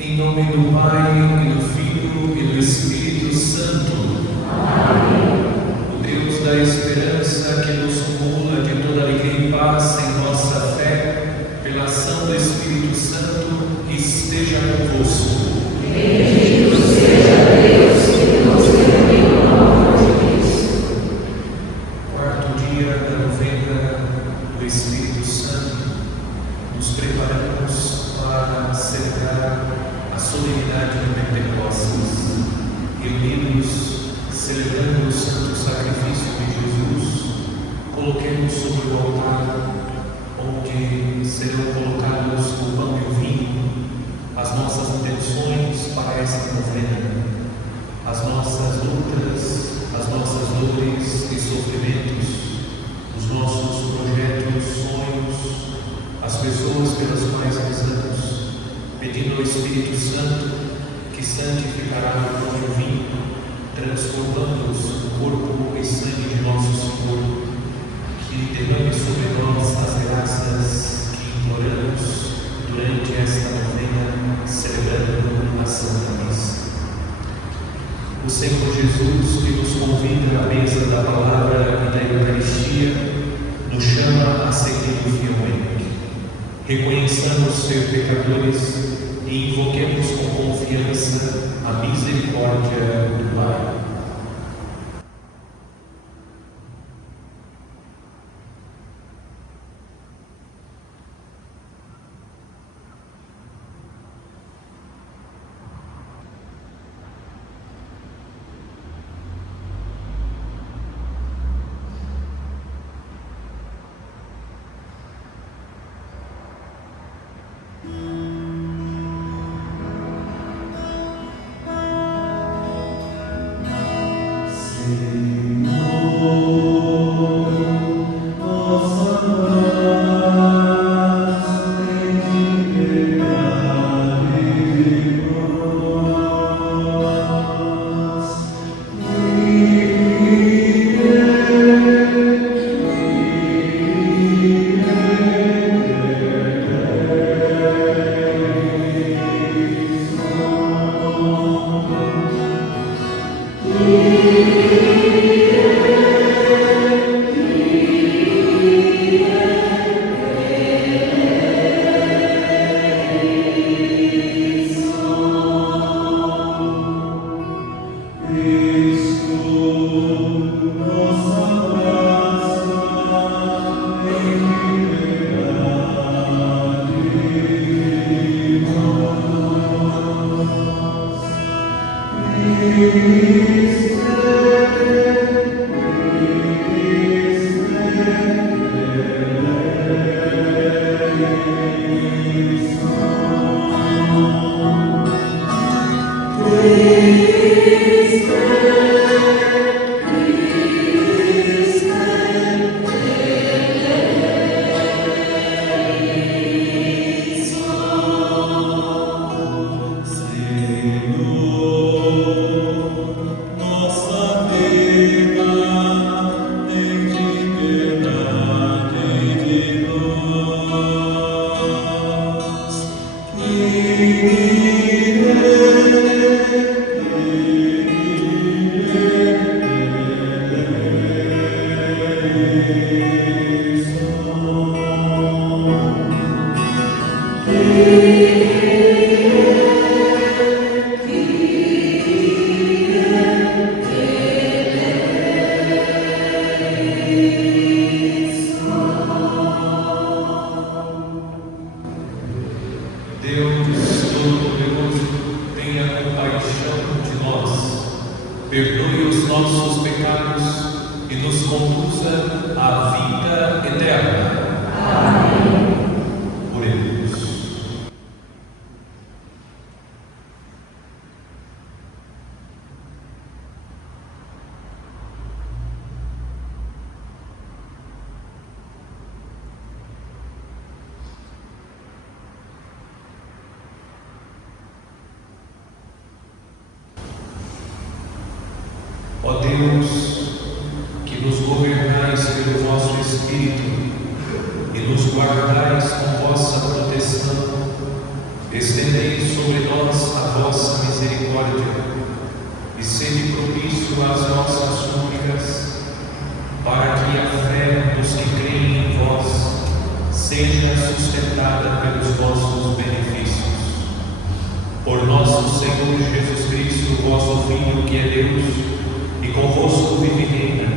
Em nome do Pai, e do Filho, e do Espírito Santo. Amém. O Deus da esperança, que nos cumula de toda alegria e paz em nossa fé, pela celebrando o santo sacrifício de Jesus, coloquemos sobre o altar, onde serão colocados o pão e o vinho, as nossas intenções para esta novena, as nossas lutas, as nossas dores e sofrimentos, os nossos projetos, sonhos, as pessoas pelas quais rezamos, pedindo ao Espírito Santo que santificará o pão e o vinho, transformando-os no corpo e sangue de nosso Senhor, que derrame sobre nós as graças que imploramos durante esta novena, celebrando a Santa Missa. O Senhor Jesus, que nos convida à mesa da palavra e da Eucaristia, nos chama a segui-lo fielmente. Reconheçamos ser pecadores e invoquemos com confiança a misericórdia do Pai. Perdoe os nossos pecados e nos conduza à vida eterna. Amém. Oremos. Ó Deus, que nos governais pelo vosso Espírito e nos guardais com vossa proteção, estendei sobre nós a vossa misericórdia e sede propício às nossas súplicas, para que a fé dos que creem em vós seja sustentada pelos vossos benefícios. Por nosso Senhor Jesus Cristo, vosso Filho, que é Deus, e convosco vive e reina,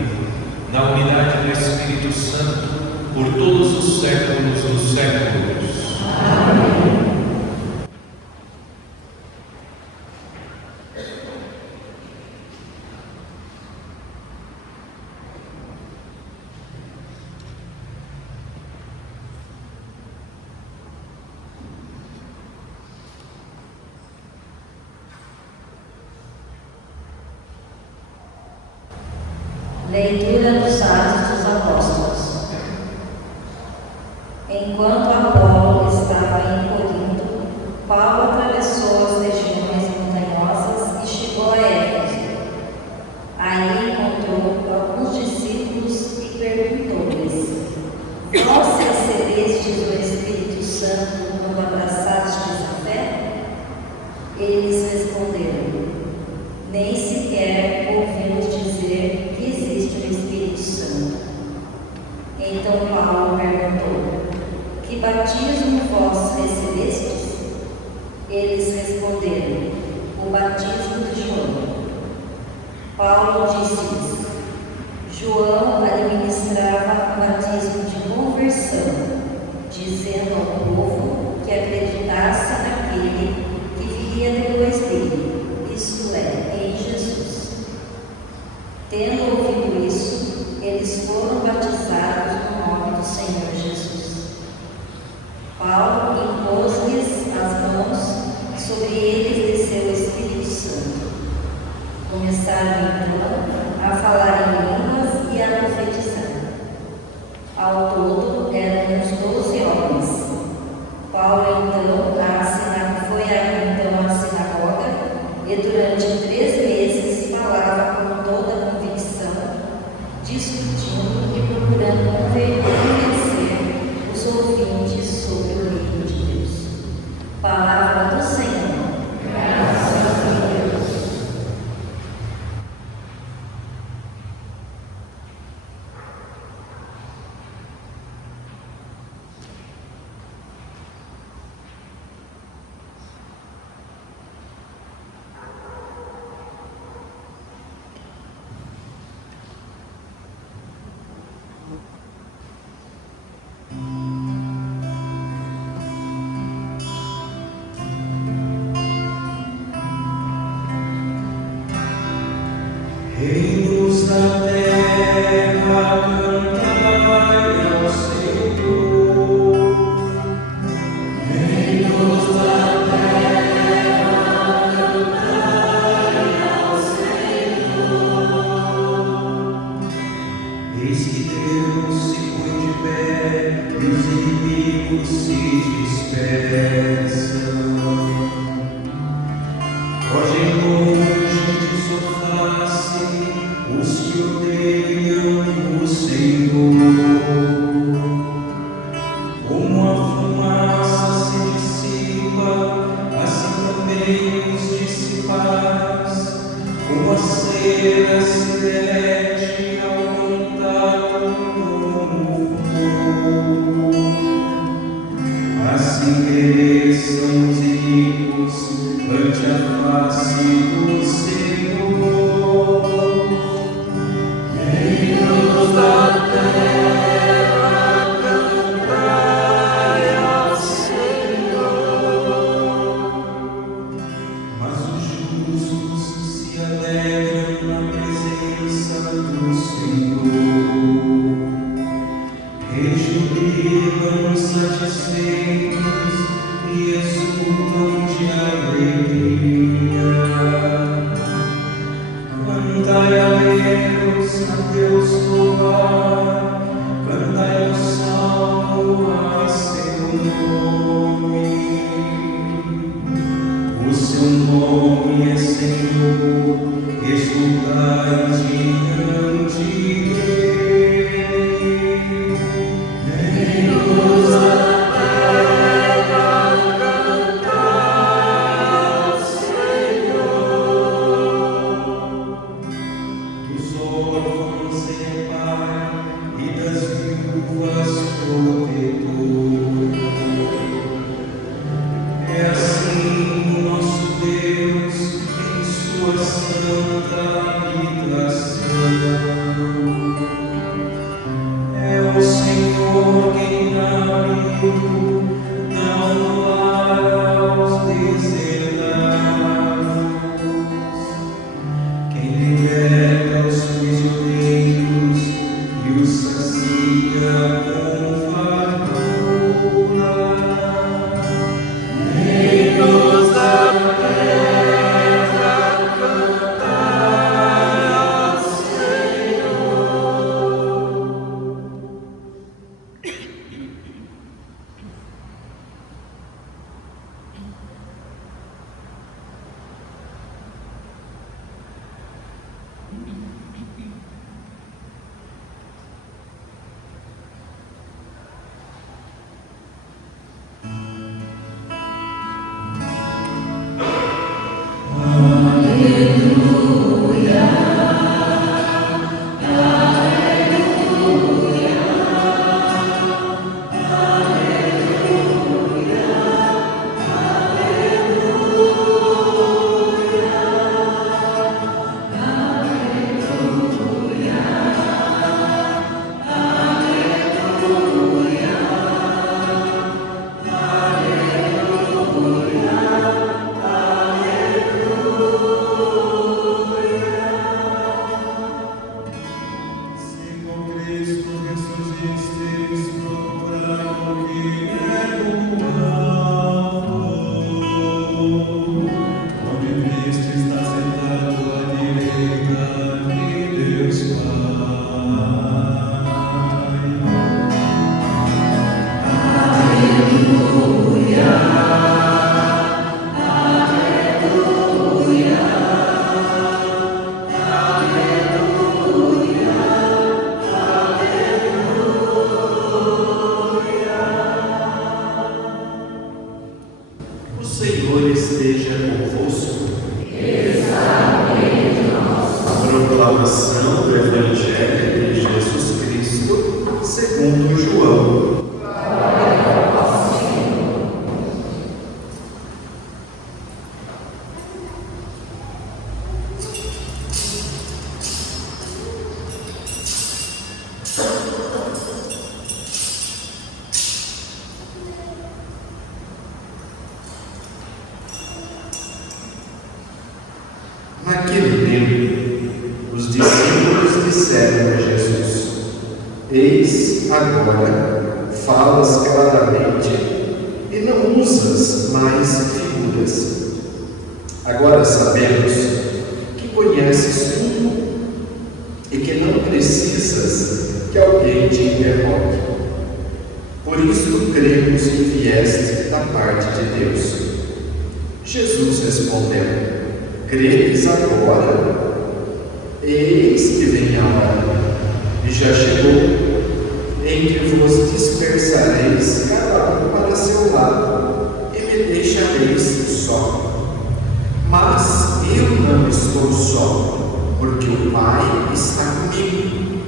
na unidade do Espírito Santo, por todos os séculos dos séculos. Amém. Leitura dos Atos dos Apóstolos. Enquanto Apolo estava em Corinto, Paulo atravessou as regiões montanhosas e chegou a Éfeso. Aí encontrou alguns discípulos e perguntou-lhes: Vós recebestes o Espírito Santo quando abraçastes a fé? Eles responderam: Nem sequer ouvimos dizer que existe o Espírito Santo. Então Paulo perguntou: Que batismo vós recebestes? Eles responderam: O batismo de João. Paulo disse-lhes: João administrava um batismo de conversão, dizendo ao povo que acreditasse naquele que viria depois dele, isto é, em Jesus. Tendo ouvido isso, eles foram batizados no nome do Senhor Jesus. Paulo impôs-lhes as mãos, sobre eles desceu o Espírito Santo. Começaram então a falar em línguas e a profetizar. Ao todo eram uns 12 homens. Paulo então foi então à sinagoga e durante 3 meses falava com toda a convicção, discutindo e procurando convencer os ouvintes sobre o reino de Deus. Palavra do Senhor. Graças a Deus. Reinos da terra, cantai ao Senhor. Reinos da terra, cantai ao Senhor. Eis que Deus se põe de pé e os inimigos se dispersam. Fogem longe de sua face os que odeiam o Senhor. Como a fumaça se dissipa, assim também os dissipais. Como a cera se derrete ao contato com o fogo, assim pereçam os ímpios ante a face do Senhor. Reinos da terra, cantai ao Senhor. Mas os justos se alegram na presença do Senhor, rejubilam satisfeitos e exultam de alegria. Cantai a Deus louvar, cantai o salmo a seu nome. O seu nome é Senhor, exultai diante dele. Reinos da terra, cantai ao Senhor. Dos órfãos é Pai e das viúvas protetor. É assim o nosso Deus em sua santa habitação. É o Senhor quem dá abrigo, dá um lar aos deserdados, quem liberta os prisioneiros e os sacia com fartura. Reinos da terra, cantai ao Senhor. Evangelho de Jesus Cristo, segundo João. Naquele tempo, os discípulos disseram a Jesus: Eis agora falas claramente e não usas mais figuras. Agora sabemos que conheces tudo e que não precisas que alguém te interrogue. Por isso cremos que vieste da parte de Deus. Jesus respondeu: Credes agora? Eis que vem a hora, e já chegou, em que vos dispersareis cada um para seu lado, e me deixareis só. Mas eu não estou só, porque o Pai está comigo.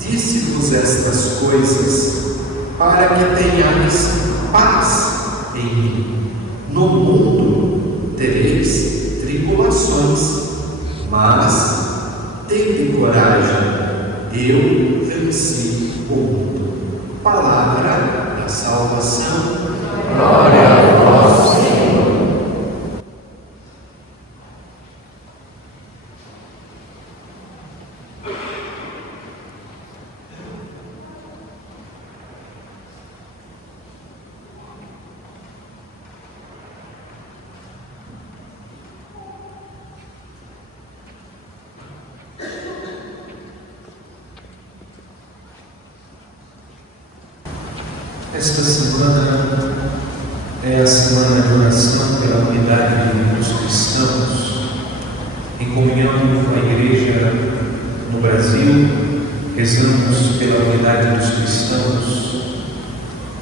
Disse-vos estas coisas, para que tenhais paz em mim. No mundo tereis tribulações, mas tende coragem, eu venci o mundo. Palavra da salvação. Glória a vós, Senhor. Esta semana é a semana de oração pela unidade dos cristãos, em comunhão com a Igreja no Brasil. Rezamos pela unidade dos cristãos.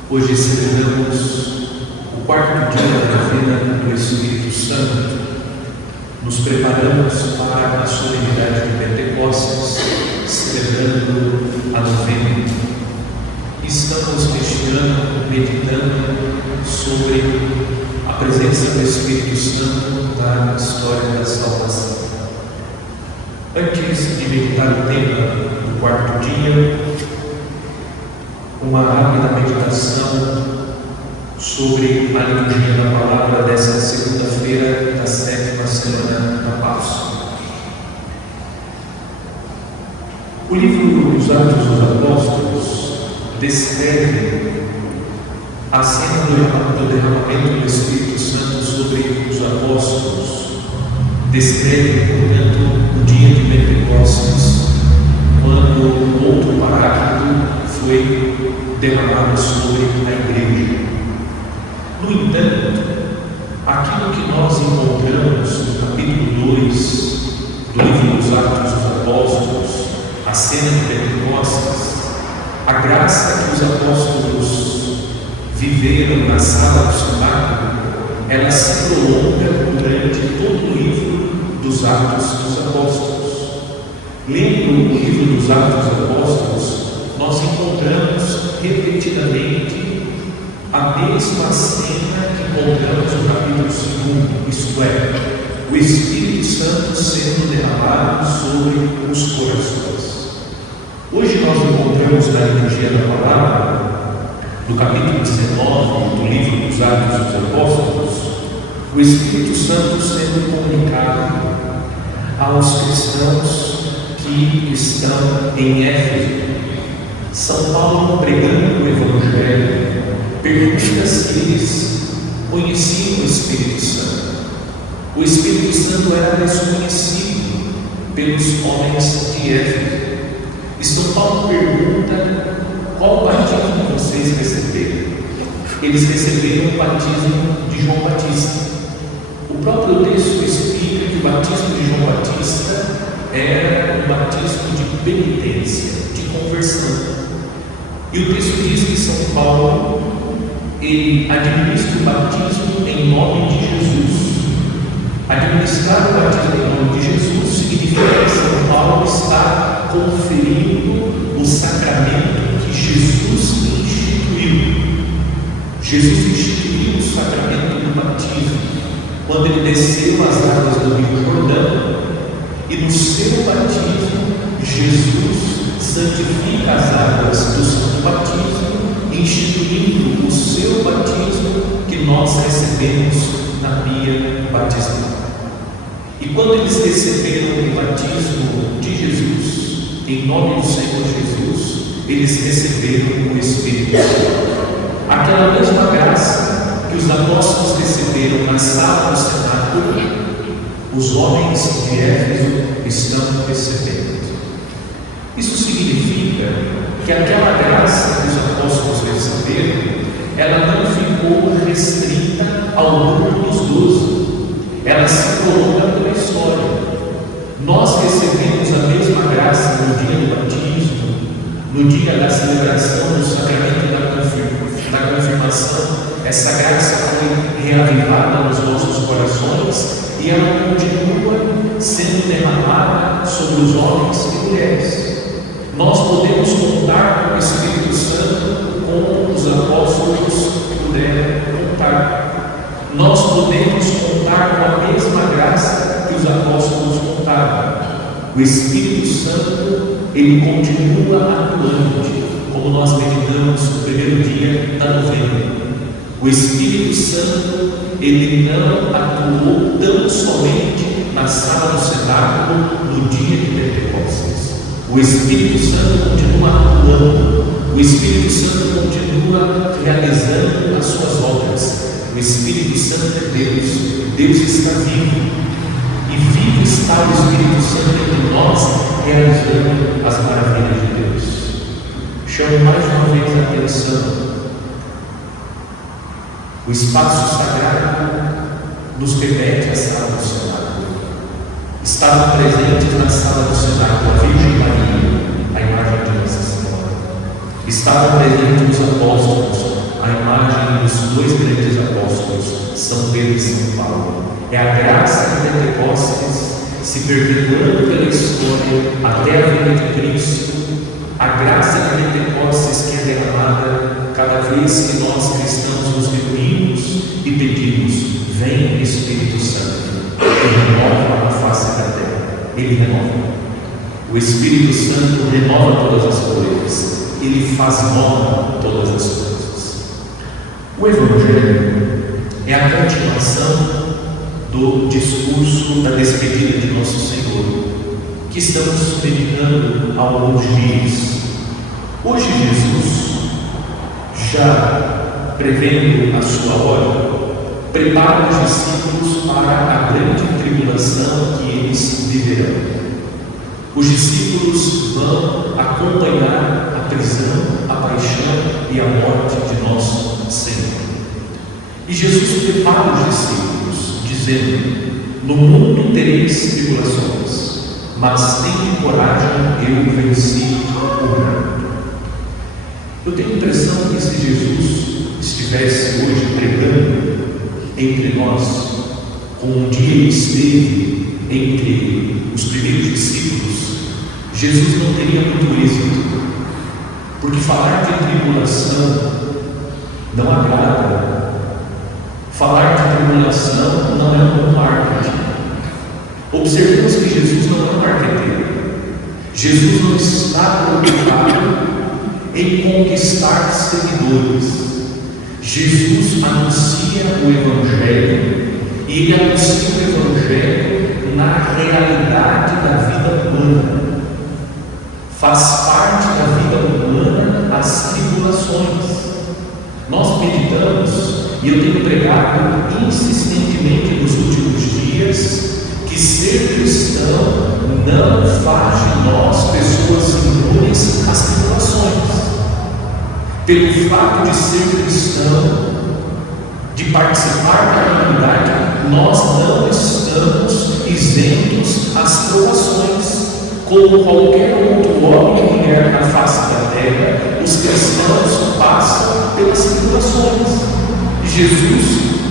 Hoje celebramos o quarto dia da novena do Espírito Santo. Nos preparamos para a solenidade de Pentecostes, celebrando a novena. Estamos neste ano meditando sobre a presença do Espírito Santo na história da salvação. Antes de meditar o tema do quarto dia, uma rápida meditação sobre a liturgia da palavra desta segunda-feira da 7ª semana da Páscoa. O livro dos Atos dos Apóstolos descreve a cena do derramamento do Espírito Santo sobre os apóstolos. Descreve, portanto, o dia de Pentecostes, quando o outro paráclito foi derramado sobre a igreja. No entanto, aquilo que nós encontramos no capítulo 2 do livro dos Atos dos Apóstolos, a cena de Pentecostes, a graça que os apóstolos viveram na sala do cenáculo, ela se prolonga durante todo o livro dos Atos dos Apóstolos. Lendo o livro dos Atos dos Apóstolos, nós encontramos repetidamente a mesma cena que encontramos no capítulo 2, isto é, o Espírito Santo sendo derramado sobre os corações. Hoje nós encontramos na liturgia da palavra, no capítulo 19 do livro dos Atos dos Apóstolos, o Espírito Santo sendo comunicado aos cristãos que estão em Éfeso. São Paulo, pregando o Evangelho, pergunta se eles conheciam o Espírito Santo. O Espírito Santo era desconhecido pelos homens de Éfeso. E São Paulo pergunta: qual batismo vocês receberam? Eles receberam o batismo de João Batista. O próprio texto explica que o batismo de João Batista era um batismo de penitência, de conversão. E o texto diz que São Paulo ele administra o batismo em nome de Jesus. Administrar o batismo em nome de Jesus significa que São Paulo está conferindo o sacramento que Jesus instituiu. Jesus instituiu o sacramento do batismo quando ele desceu as águas do Rio Jordão, e no seu batismo Jesus santifica as águas do santo batismo, instituindo o seu batismo que nós recebemos na pia batismal. E quando eles receberam o batismo de Jesus, em nome do Senhor Jesus, eles receberam o Espírito Santo. Aquela mesma graça que os apóstolos receberam na sala do cenáculo, os homens de Éfeso estão recebendo. Isso significa que aquela graça que os apóstolos receberam, ela não ficou restrita ao grupo dos 12. Ela se prolonga pela história. Nós recebemos a mesma graça no dia do batismo, no dia da celebração do sacramento da confirmação. Essa graça foi reavivada nos nossos corações e ela continua sendo derramada sobre os homens e mulheres. Nós podemos contar com o Espírito Santo como os apóstolos puderam contar. Nós podemos contar com a mesma graça que os apóstolos contaram. O Espírito Santo, ele continua atuante, como nós meditamos no primeiro dia da novena. O Espírito Santo, ele não atuou tão somente na sala do cenáculo no dia de Pentecostes. O Espírito Santo continua atuando. O Espírito Santo continua realizando as suas obras. O Espírito Santo é Deus. Deus está vivo. E vivo está o Espírito Santo entre nós, realizando as maravilhas de Deus. Chamo mais uma vez a atenção. O espaço sagrado nos remete à sala do cenáculo. Estavam presentes na sala do cenáculo a Virgem Maria, a imagem de Nossa Senhora. Estavam presentes os apóstolos, a imagem dos dois grandes apóstolos, São Pedro e São Paulo. É a graça de Pentecostes se perpetuando pela história até a vinda de Cristo. A graça de Pentecostes que é derramada cada vez que nós cristãos nos reunimos e pedimos: vem Espírito Santo e renova a face da terra. Ele renova. O Espírito Santo renova todas as coisas. Ele faz nova todas as coisas. O Evangelho é a continuação do discurso da despedida de Nosso Senhor, que estamos meditando há alguns dias. Hoje Jesus, já prevendo a sua hora, prepara os discípulos para a grande tribulação que eles viverão. Os discípulos vão acompanhar a prisão, a paixão e a morte de Nosso Senhor. E Jesus prepara os discípulos, dizendo: no mundo tereis tribulações, mas tenham coragem, eu venci o mundo. Eu tenho a impressão que se Jesus estivesse hoje pregando entre nós, como um dia ele esteve entre os primeiros discípulos, Jesus não teria muito êxito, porque falar de tribulação não agrada. Falar de tribulação não é um marketing. Observemos que Jesus não é um marqueteiro. Jesus não está preocupado em conquistar seguidores. Jesus anuncia o Evangelho, e ele anuncia o Evangelho na realidade da vida humana. Faz parte da vida humana as tribulações. Nós meditamos, e eu tenho pregado insistentemente nos últimos dias, que ser cristão não faz de nós pessoas imunes às tribulações. Pelo fato de ser cristão, de participar da humanidade, nós não estamos isentos às provações. Como qualquer outro homem e mulher na face da terra, os cristãos passam pelas tribulações. E Jesus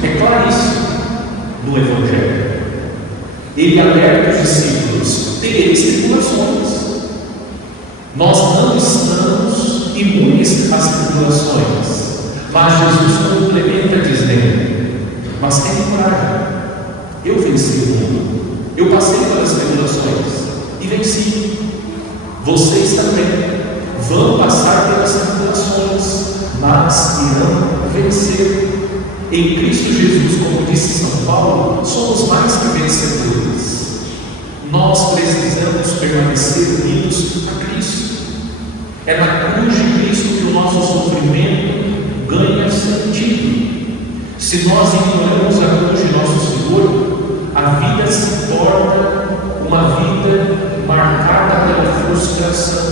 é claríssimo no Evangelho. Ele alerta os discípulos: tereis tribulações. Nós não estamos imunes às tribulações, mas Jesus complementa dizendo: mas tenha coragem, eu venci o mundo, eu passei pelas tribulações e venci. Vocês também vão passar pelas tribulações, mas irão vencer. Em Cristo Jesus, como disse São Paulo, somos mais que vencedores. Nós precisamos permanecer unidos a Cristo. É na cruz de Cristo que o nosso sofrimento ganha sentido. Se nós ignoramos a cruz de nosso Senhor, a vida se torna uma vida marcada pela frustração.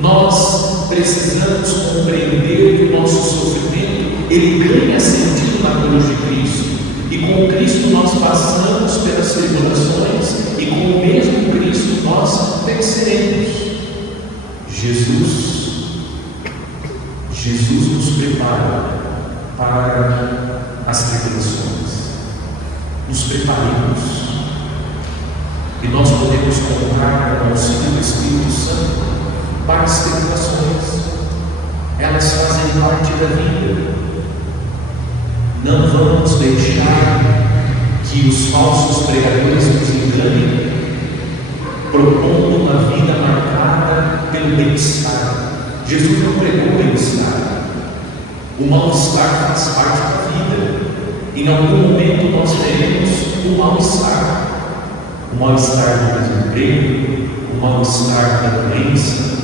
Nós precisamos compreender que o nosso sofrimento ele ganha sentido na cruz de Cristo, e com Cristo nós passamos pelas tribulações, e com o mesmo Cristo nós venceremos. Jesus nos prepara para as tribulações. Nos preparemos, e nós podemos contar com o auxílio do Espírito Santo para as tribulações. Elas fazem parte da vida. Não vamos deixar que os falsos pregadores nos enganem, propondo uma vida marcada pelo bem-estar. Jesus não pregou bem-estar. O mal-estar faz parte da vida. Em algum momento nós teremos o mal-estar. O mal-estar do desemprego, o mal-estar da doença,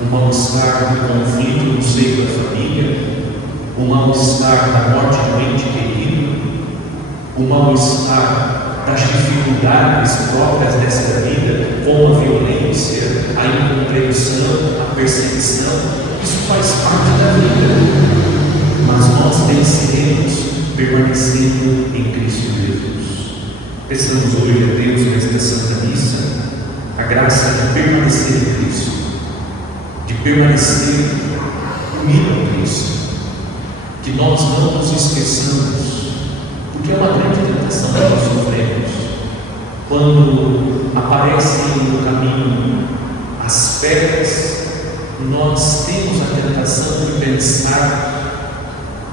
o mal-estar do conflito no seio da família, o mal-estar da morte de um ente querido, o mal-estar das dificuldades próprias dessa vida, como a violência, a incompreensão, a perseguição. Isso faz parte da vida, mas nós venceremos permanecendo em Cristo Jesus. Peçamos hoje a Deus, nesta Santa Missa, a graça de permanecer em Cristo, de permanecer unido a Cristo, que nós não nos esqueçamos, porque é uma grande tentação que nós sofremos, quando aparecem no caminho as pedras, nós temos a tentação de pensar: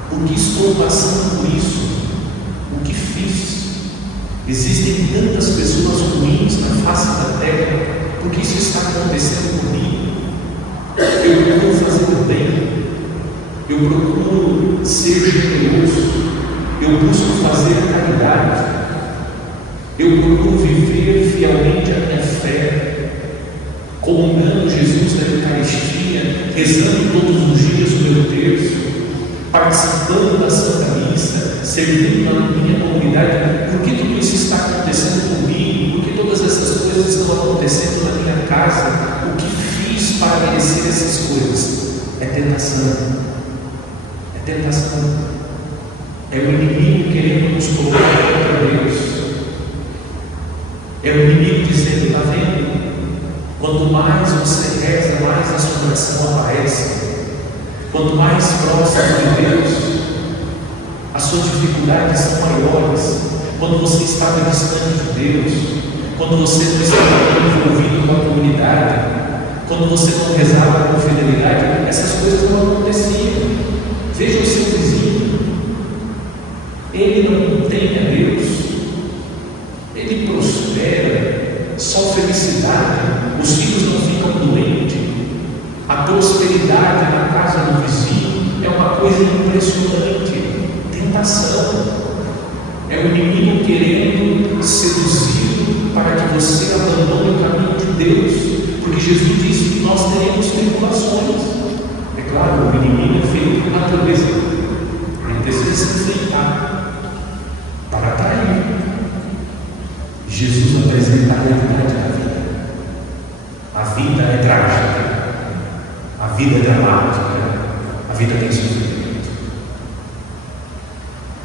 por que estou passando por isso? O que fiz? Existem tantas pessoas ruins na face da terra, por que isso está acontecendo comigo? Eu procuro fazer o bem, eu procuro ser generoso, eu busco fazer caridade, eu procuro viver fielmente a minha fé, comungando Jesus na Eucaristia, rezando todos os dias o meu terço, participando da Santa Missa, servindo na minha comunidade. Por que tudo isso está acontecendo comigo? Por que todas essas coisas estão acontecendo na minha casa? O que fiz para merecer essas coisas? É tentação. É tentação. É o inimigo querendo nos colocar contra Deus. É o inimigo dizendo: está vendo? Quanto mais você reza, mais a sua oração aparece. Quanto mais próximo de Deus, as suas dificuldades são maiores. Quando você estava distante de Deus, quando você não estava envolvido com a comunidade, quando você não rezava com fidelidade, essas coisas não aconteciam. Veja o seu vizinho, ele não tem a Deus, ele prospera, só felicidade, os filhos não ficam doentes, a prosperidade na casa do vizinho é uma coisa impressionante. Tentação, é o inimigo querendo seduzir para que você abandone o caminho de Deus, porque Jesus disse que nós teremos tribulações. É claro, o inimigo é feito por natureza, ele precisa se enfrentar para atrair. Jesus apresenta a realidade da vida. A vida é trágica, a vida é dramática, a vida tem sofrimento.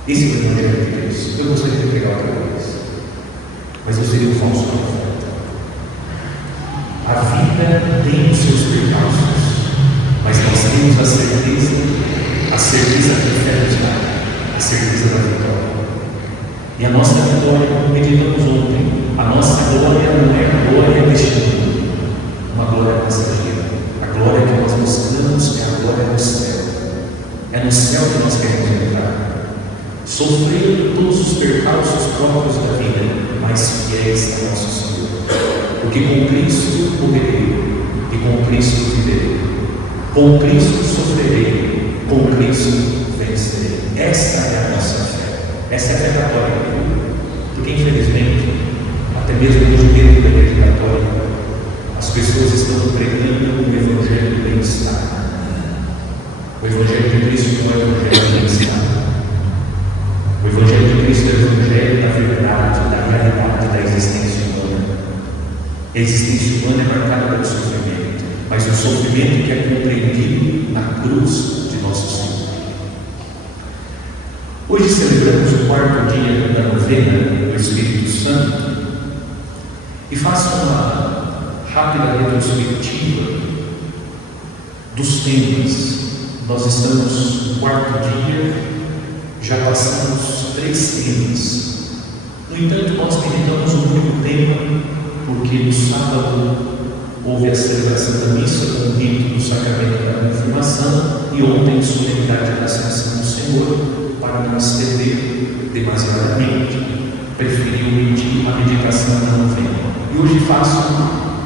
Esse é o Evangelho de Deus. Eu gostaria de pregar outra vez, mas eu seria um falso profeta. A vida tem os seus percalços, mas nós temos a certeza que a fé nos dá, a certeza da vitória. E a nossa vitória, como meditamos ontem, a nossa glória não é a glória deste mundo, uma glória passageira. A glória que nós buscamos é a glória do céu. É no céu que nós queremos entrar. Sofrendo todos os percalços próprios da vida, mas fiéis a nosso Senhor. Porque com Cristo morrerei e com Cristo viverei. Com Cristo sofrerei, com Cristo vencerei. Essa é a nossa fé. Essa é a fé católica. Porque infelizmente, até mesmo hoje dentro da igreja católica, as pessoas estão pregando o evangelho do bem-estar. O evangelho de Cristo não é o evangelho do bem-estar. O evangelho de Cristo é o evangelho da verdade, da realidade da existência humana. A existência humana é marcada pelo sofrimento, mas o sofrimento que é compreendido na cruz de nosso Senhor. Hoje celebramos o 4º dia da novena do Espírito Santo e faço uma rápida retrospectiva dos temas. Nós estamos no 4º dia, já passamos 3 temas. No entanto, nós meditamos um único tema, porque no sábado houve a celebração da missa com o rito do sacramento da confirmação e ontem solenidade da Ascensão do Senhor. Para não estender demasiadamente, preferi omitir a meditação da novena. E hoje faço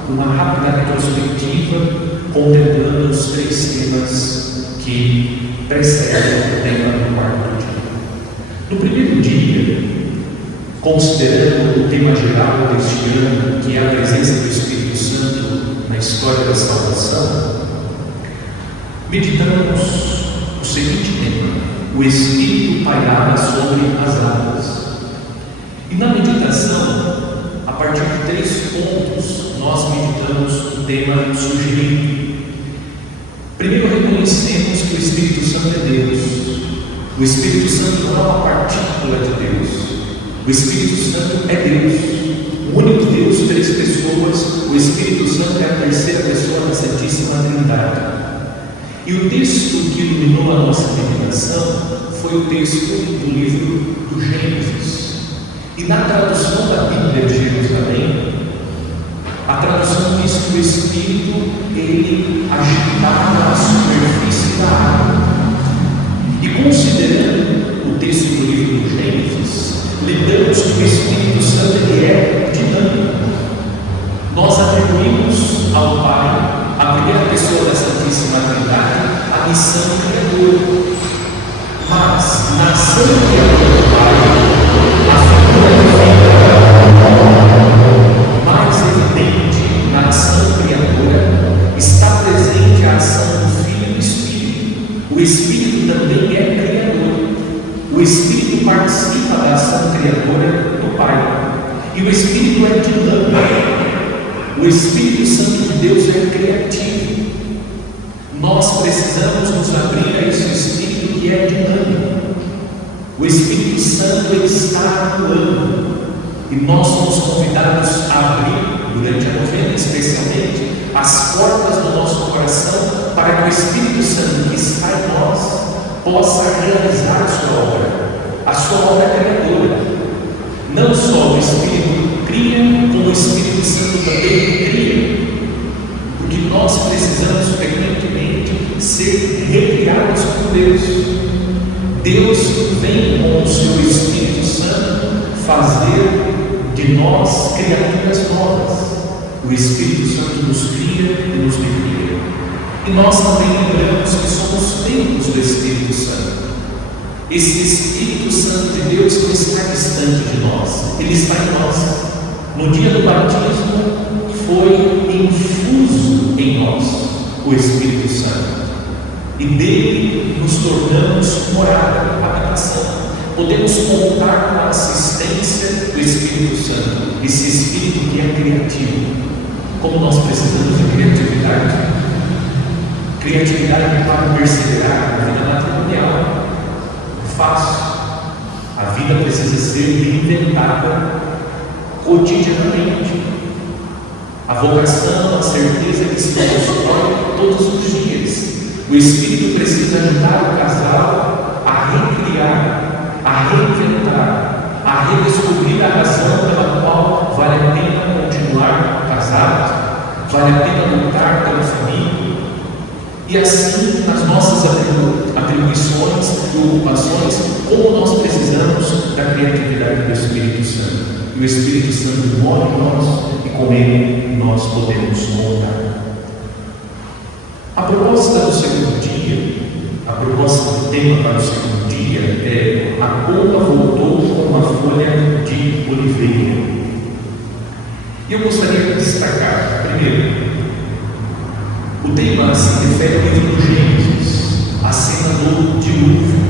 uma rápida retrospectiva contemplando os 3 temas que precedem o tema do 4º dia. No primeiro dia, considerando o tema geral deste ano, que é a presença do Espírito Santo na história da salvação, meditamos o seguinte tema: o Espírito pairava sobre as águas. E na meditação, a partir de 3 pontos, nós meditamos o tema sugerido. Primeiro, reconhecemos que o Espírito Santo é Deus. O Espírito Santo não é uma partícula de Deus. O Espírito Santo é Deus. O único Deus, 3 pessoas. O Espírito Santo é a 3ª pessoa da Santíssima Trindade. E o texto que iluminou a nossa meditação foi o texto do livro do Gênesis. E na tradução da Bíblia de Jerusalém, a tradução diz que o Espírito, ele agitava a superfície da água. E considerando o texto do livro do Gênesis, lembramos que o Espírito Santo ele é dinâmico. Nós atribuímos ao Pai, a primeira pessoa da Santíssima Trindade, a missão criadora. Mas na ação criadora do Pai, a figura mais evidente na ação criadora está presente a ação do Filho e do Espírito. O Espírito também é criador. O Espírito participa da ação criadora do Pai. E o Espírito é dinâmico. O Espírito Santo de Deus é criativo. Nós precisamos nos abrir a esse Espírito que é dinâmico. O Espírito Santo ele está atuando. E nós somos convidados a abrir, durante a novena especialmente, as portas do nosso coração para que o Espírito Santo que está em nós possa realizar a sua obra criadora. Não só o Espírito cria, como o Espírito Santo também cria, porque nós precisamos frequentemente ser recriados por Deus. Deus vem com o seu Espírito Santo fazer de nós criaturas novas. O Espírito Santo nos cria e nos recria. E nós também lembramos que somos templos do Espírito Santo. Esse Espírito Santo de Deus não está distante de nós, ele está em nós. No dia do batismo foi infuso em nós o Espírito Santo. E dele nos tornamos morada, habitação. Podemos contar com a assistência do Espírito Santo, esse Espírito que é criativo. Como nós precisamos de criatividade? Criatividade para perseverar na vida matrimonial. Fácil. A vida precisa ser reinventada cotidianamente. A vocação, a certeza que se constrói todos os dias. O Espírito precisa ajudar o casal a recriar, a reinventar, a redescobrir a razão pela qual vale a pena continuar casado, vale a pena lutar pelo E assim, nas nossas atribuições e ocupações, como nós precisamos da criatividade do Espírito Santo. E o Espírito Santo mora em nós e com ele nós podemos contar. A proposta do segundo dia, a proposta do tema para o segundo dia é: a pomba voltou com uma folha de oliveira. E eu gostaria de destacar, primeiro, o tema se refere ao livro do Gênesis, a cena do dilúvio.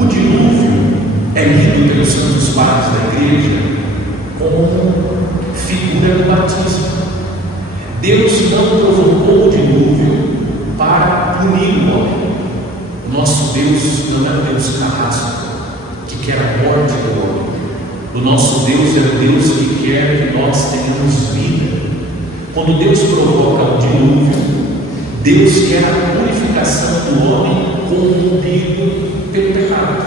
O dilúvio é lido pelos santos pais da igreja como figura do batismo. Deus não provocou o dilúvio para punir o homem. O nosso Deus não é um Deus carrasco, que quer a morte do homem. O nosso Deus é o Deus que quer que nós tenhamos vida. Quando Deus provoca o dilúvio, Deus quer a purificação do homem corrompido pelo pecado.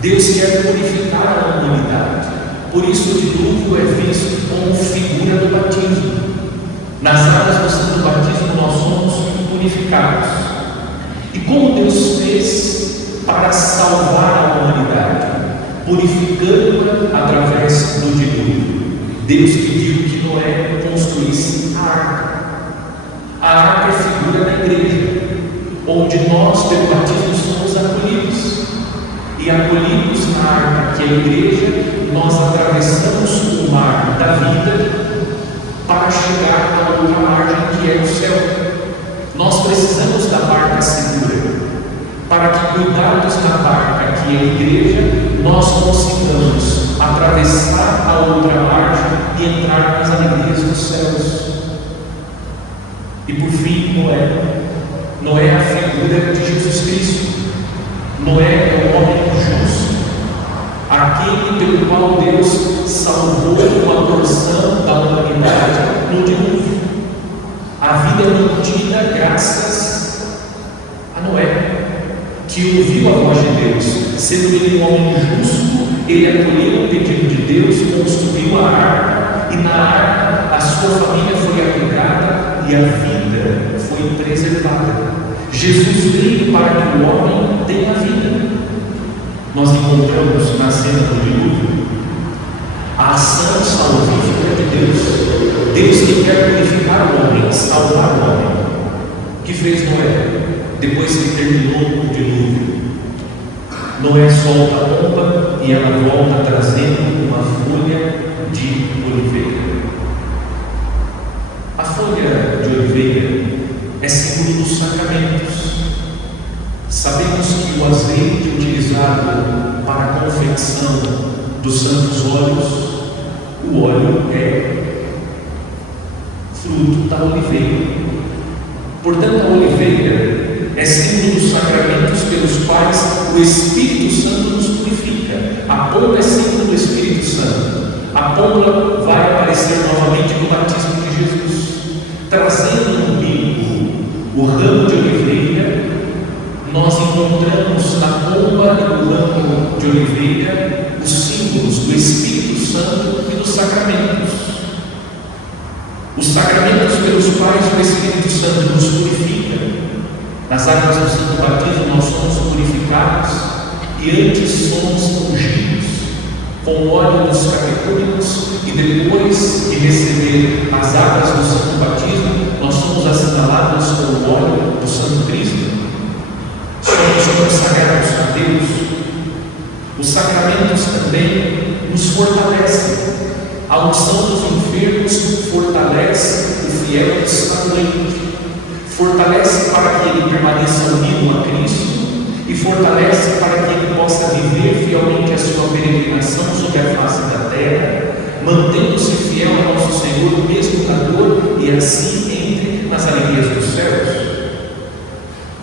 Deus quer purificar a humanidade. Por isso o dilúvio é visto como figura do batismo. Nas águas do santo batismo nós somos purificados. E como Deus fez para salvar a humanidade? Purificando-a através do dilúvio. Deus pediu que Noé construísse a arca. A arca é figura da igreja, onde nós, pelo batismo, somos acolhidos. E acolhidos na arca, que é a igreja, nós atravessamos o mar da vida para chegar à outra margem, que é o céu. Nós precisamos da barca segura, para que, cuidados na barca, que é a igreja, nós consigamos atravessar a outra margem e entrar nas alegrias dos céus. E por fim, Noé é a figura de Jesus Cristo. Noé é o homem justo, aquele pelo qual Deus salvou uma porção da humanidade no dilúvio. A vida é mantida graças a Noé, que ouviu a voz de Deus. Sendo ele um homem justo, ele acolheu o pedido de Deus, construiu a arca, e na arca a sua família foi abrigada e a vida foi preservada. Jesus veio para que o homem tenha vida. Nós encontramos na cena do dilúvio a ação salvífica de Deus. Deus que quer purificar o homem, salvar o homem. O que fez Noé? Depois que terminou o dilúvio, Noé solta a pomba e ela volta trazendo uma folha de oliveira. A folha de oliveira é símbolo dos sacramentos. Sabemos que o azeite utilizado para a confecção dos santos óleos, o óleo é fruto da oliveira. Portanto, a oliveira é símbolo dos sacramentos pelos quais o Espírito Santo nos purifica. A pomba é símbolo do Espírito Santo. A pomba vai aparecer novamente no batismo de Jesus, trazendo no bico o ramo de oliveira. Nós encontramos na pomba e no ramo de oliveira os símbolos do Espírito Santo e dos sacramentos. Os sacramentos pelos quais o Espírito Santo nos purifica. Nas águas do santo batismo nós somos purificados e antes somos ungidos com o óleo dos catecúmenos, e depois de receber as águas do santo batismo nós somos assinalados com o óleo do Santo Cristo. Somos consagrados a Deus. Os sacramentos também nos fortalecem. A unção dos enfermos fortalece o fiel que está doente. Fortalece para que ele permaneça unido a Cristo e fortalece para que ele possa viver fielmente a sua peregrinação sobre a face da terra, mantendo-se fiel ao nosso Senhor, mesmo na dor, e assim entre nas alegrias dos céus.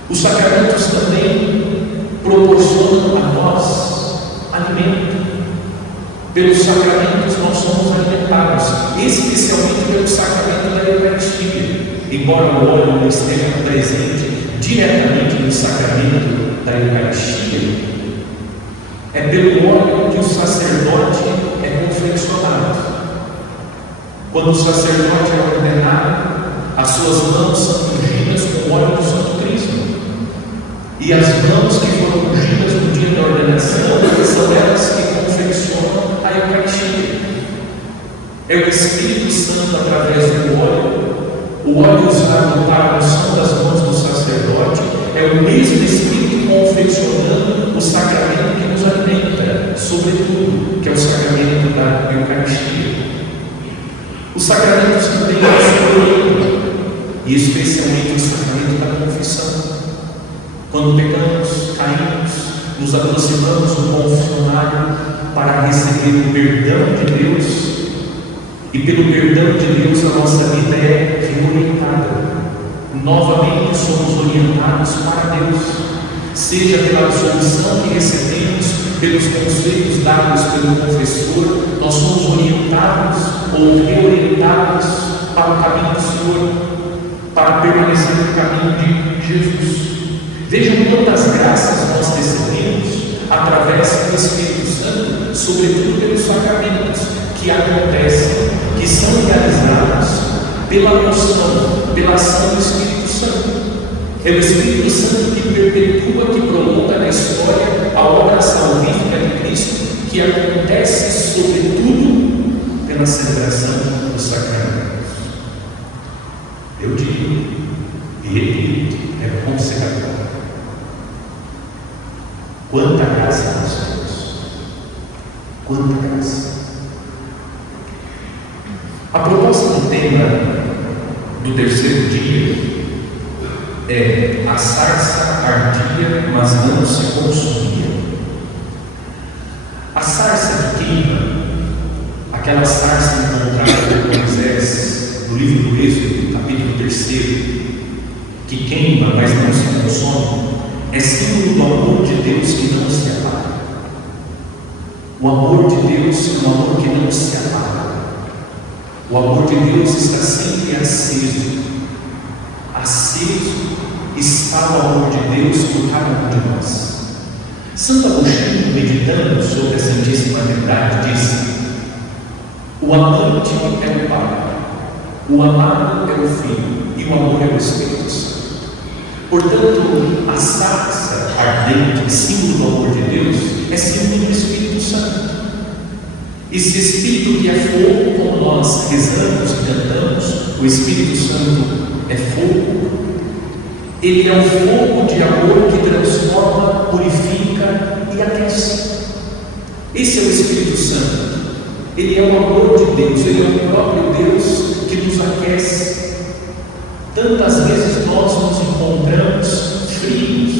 Os sacramentos também proporcionam a nós alimento. Pelos sacramentos nós somos alimentados, especialmente pelo sacramento da Eucaristia. Embora o óleo não esteja presente diretamente no sacramento da Eucaristia, é pelo óleo que o sacerdote é confeccionado. Quando o sacerdote é ordenado, as suas mãos são ungidas com óleo E as mãos que foram ungidas no dia da ordenação são elas que confeccionam a Eucaristia. É o Espírito Santo através do óleo usado para a unção das mãos do sacerdote, é o mesmo Espírito confeccionando o sacramento que nos alimenta, sobretudo, que é o sacramento da Eucaristia. Os sacramentos também nos orientam, e especialmente o sacramento da confissão. Quando pecamos, caímos, nos aproximamos do confessionário para receber o perdão de Deus, e pelo perdão de Deus a nossa vida é reorientada. Novamente somos orientados para Deus, seja pela absolução que recebemos, pelos conselhos dados pelo confessor, nós somos orientados ou reorientados para o caminho do Senhor, para permanecer no caminho de Jesus. Vejam quantas graças nós recebemos através do Espírito Santo, sobretudo pelos sacramentos que acontecem, que são realizados pela noção, pela ação do Espírito Santo. É o Espírito Santo que perpetua, que prolonga na história a obra salvífica de Cristo, que acontece sobretudo pela celebração dos sacramentos. Eu digo e repito, é bom ser católico. Quanta graça nós temos! Quanta graça! A proposta do tema do terceiro dia é: a sarça ardia, mas não se consumia. A sarça que queima, aquela sarça encontrada por Moisés no livro do Êxodo, capítulo 3, que queima, mas não se consome, é símbolo do amor de Deus que não se apaga. O amor de Deus é um amor que não se apaga. O amor de Deus está sempre aceso. Aceso está o amor de Deus por cada um de nós. Santo Agostinho, meditando sobre a Santíssima Trindade, disse: o amante é o Pai, o amado é o Filho e o amor é o Espírito Santo. Portanto, a sarça ardente, símbolo do amor de Deus, é símbolo do Espírito Santo. Esse Espírito que é fogo, como nós rezamos e cantamos, o Espírito Santo é fogo. Ele é um fogo de amor que transforma, purifica e aquece. Esse é o Espírito Santo. Ele é o amor de Deus, ele é o próprio Deus que nos aquece. Tantas vezes nós nos encontramos frios,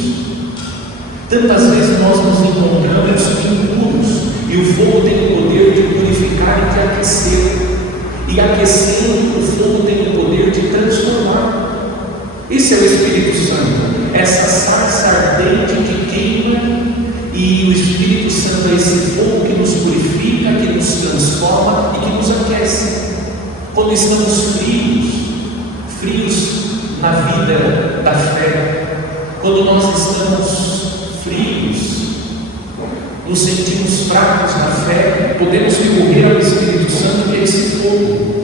tantas vezes nós nos encontramos impuros, e o fogo tem o poder de purificar e de aquecer, e aquecendo, o fogo tem o poder de transformar. Esse é o Espírito Santo, essa sarça ardente que queima, e o Espírito Santo é esse fogo que nos purifica, que nos transforma e que nos aquece. Quando estamos frios na vida da fé, quando nós estamos frios, nos sentimos fracos na fé, podemos recorrer ao Espírito Santo, que é esse fogo.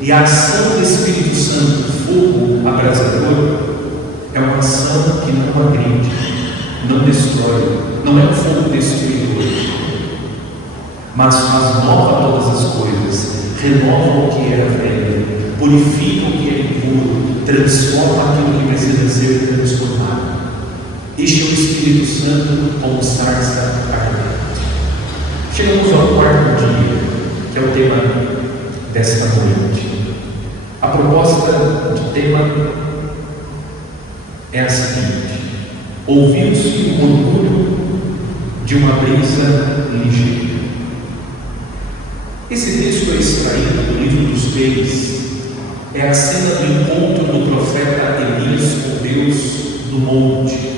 E a ação do Espírito Santo, fogo abrasador, é uma ação que não agride, não destrói, não é um fogo destruidor, mas faz nova todas as coisas, renova o que era velho, purifica o que é impuro, transforma aquilo que precisa ser transformado. Este é o Espírito Santo como sarça ardente. Chegamos ao quarto dia, que é o tema desta noite. A proposta de tema é a seguinte: ouviu-se o murmúrio de uma brisa ligeira. Esse texto é extraído do livro dos Reis. É a cena do encontro do profeta Elias com Deus no monte.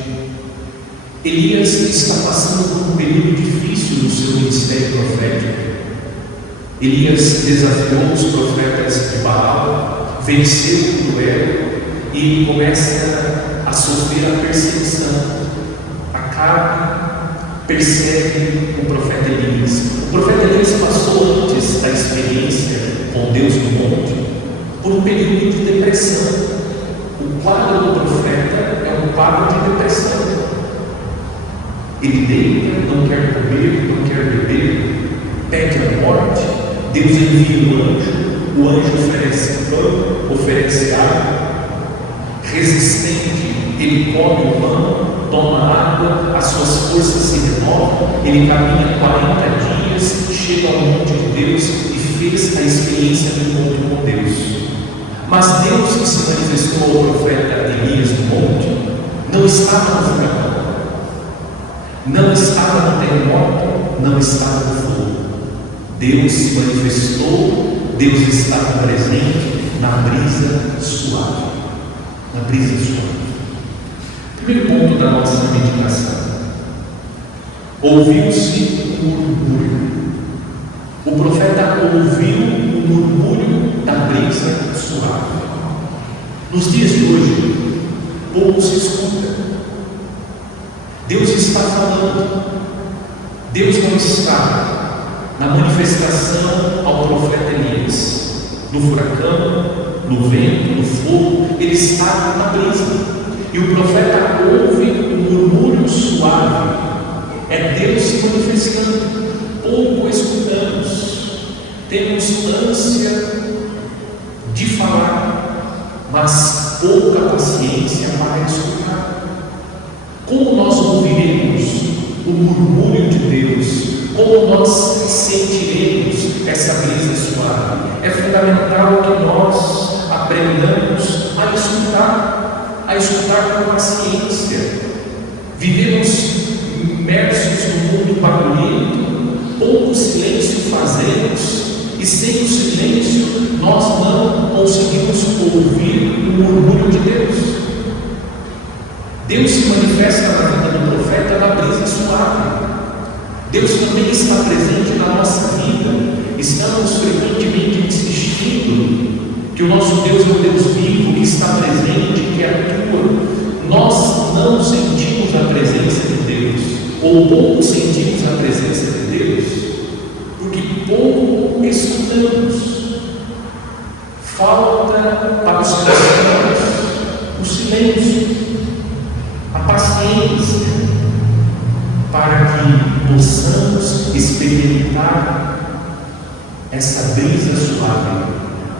Elias está passando por um período difícil no seu ministério profético. Elias desafiou os profetas de Baal, venceu o duelo e ele começa a sofrer a perseguição. Acabe persegue o profeta Elias. O profeta Elias passou, antes da experiência com Deus no monte, por um período de depressão. O quadro do profeta é um quadro de depressão. Ele deita, não quer comer, não quer beber, pede a morte. Deus envia o anjo oferece pão, oferece água. Resistente, ele come o pão, toma água, as suas forças se renovam, ele caminha 40 dias, chega ao monte de Deus e fez a experiência do encontro com Deus. Mas Deus que se manifestou ao profeta Elias no monte, não estava no furacão, não estava no terremoto, não estava no fogo. Deus se manifestou, Deus estava presente na brisa suave. Na brisa suave. Primeiro ponto da nossa meditação. Ouviu-se um murmúrio. O profeta ouviu o murmúrio da brisa suave. Nos dias de hoje, pouco se escuta. Deus está falando. Deus não está na manifestação ao profeta Elias, no furacão, no vento, no fogo. Ele está na brisa. E o profeta ouve um murmúrio suave. É Deus se manifestando. Pouco escutamos. Temos ânsia de falar, mas pouca paciência para escutar. Como nós ouviremos o murmúrio de Deus? Como nós sentiremos essa brisa suave? É fundamental que nós aprendamos a escutar com paciência. Vivemos imersos no mundo barulhento, pouco silêncio fazemos, e sem o silêncio nós não conseguimos ouvir o murmúrio de Deus. Deus se manifesta na vida do profeta na brisa suave. Deus também está presente na nossa vida. Estamos frequentemente insistindo que o nosso Deus é um Deus vivo, que está presente, que atua. Nós não sentimos a presença de Deus, ou pouco sentimos a presença de Deus, porque pouco escutamos. Falta para os cristãos o silêncio, a paciência, para que possamos experimentar essa brisa suave,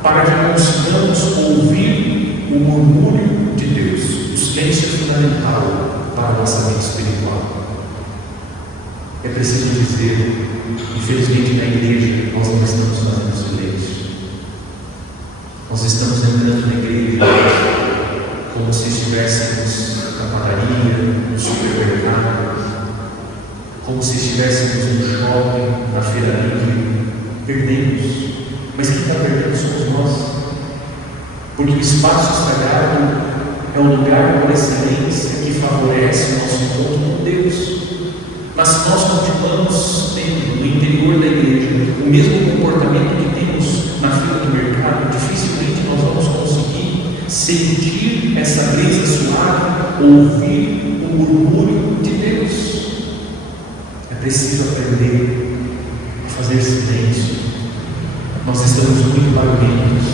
para que consigamos ouvir o murmúrio de Deus. O silêncio é fundamental para a nossa vida espiritual. É preciso dizer, infelizmente na igreja nós não estamos fazendo silêncio. Nós estamos entrando na igreja como se estivéssemos na padaria, no supermercado, como se estivéssemos no shopping, na feira livre. Perdemos. Mas quem está perdendo somos nós. Porque o espaço sagrado é um lugar por excelência que favorece o nosso encontro com Deus. Mas se nós continuamos tendo no interior da igreja o mesmo comportamento que temos na fila do mercado, dificilmente nós vamos conseguir sentir essa brisa suave, ouvir o murmúrio de Deus. É preciso aprender a fazer silêncio. Nós estamos muito barulhentos.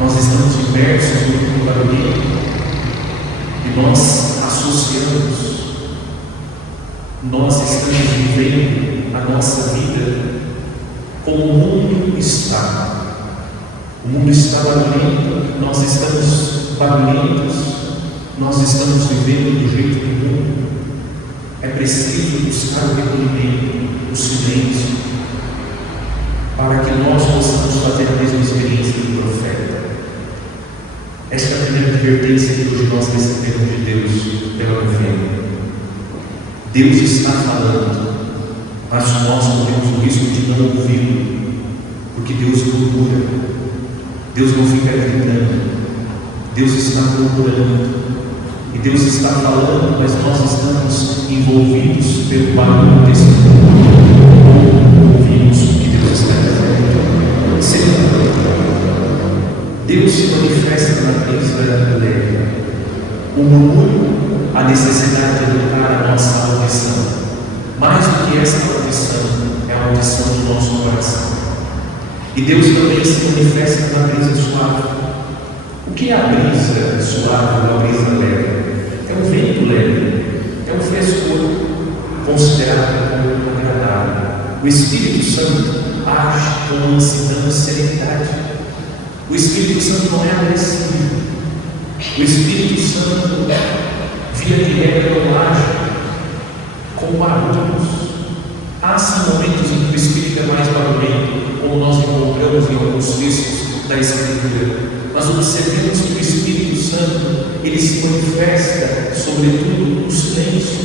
Nós estamos imersos no barulho e nós associamos. Nós estamos vivendo a nossa vida como o mundo está. O mundo está barulhento, nós estamos barulhentos, nós estamos vivendo do jeito do mundo. É preciso buscar o recolhimento, o silêncio, para que nós possamos fazer a mesma experiência do profeta. Esta é a primeira advertência que hoje nós recebemos de Deus pela novena. Deus está falando, mas nós corremos o risco de não ouvi-lo, porque Deus murmura. Deus não fica gritando. Deus está murmurando. E Deus está falando, mas nós estamos envolvidos pelo barulho desse mundo. Não ouvimos o que Deus está dizendo. Segundo, Deus se manifesta na brisa leve. O murmúrio, a necessidade de educar a nossa audição. Mais do que essa audição, é a audição do nosso coração. E Deus também se manifesta na brisa suave. O que é a brisa suave ou a brisa leve? É um vento leve, é um frescor, considerado como agradável. O Espírito Santo age com mansidão e serenidade. O Espírito Santo não é agressivo. O Espírito Santo, via de regra, não age com barulhos. Há sim momentos em que o Espírito é mais barulhento, como nós encontramos em alguns textos da Escritura. Mas observemos que o Espírito Santo, ele se manifesta, sobretudo, no silêncio,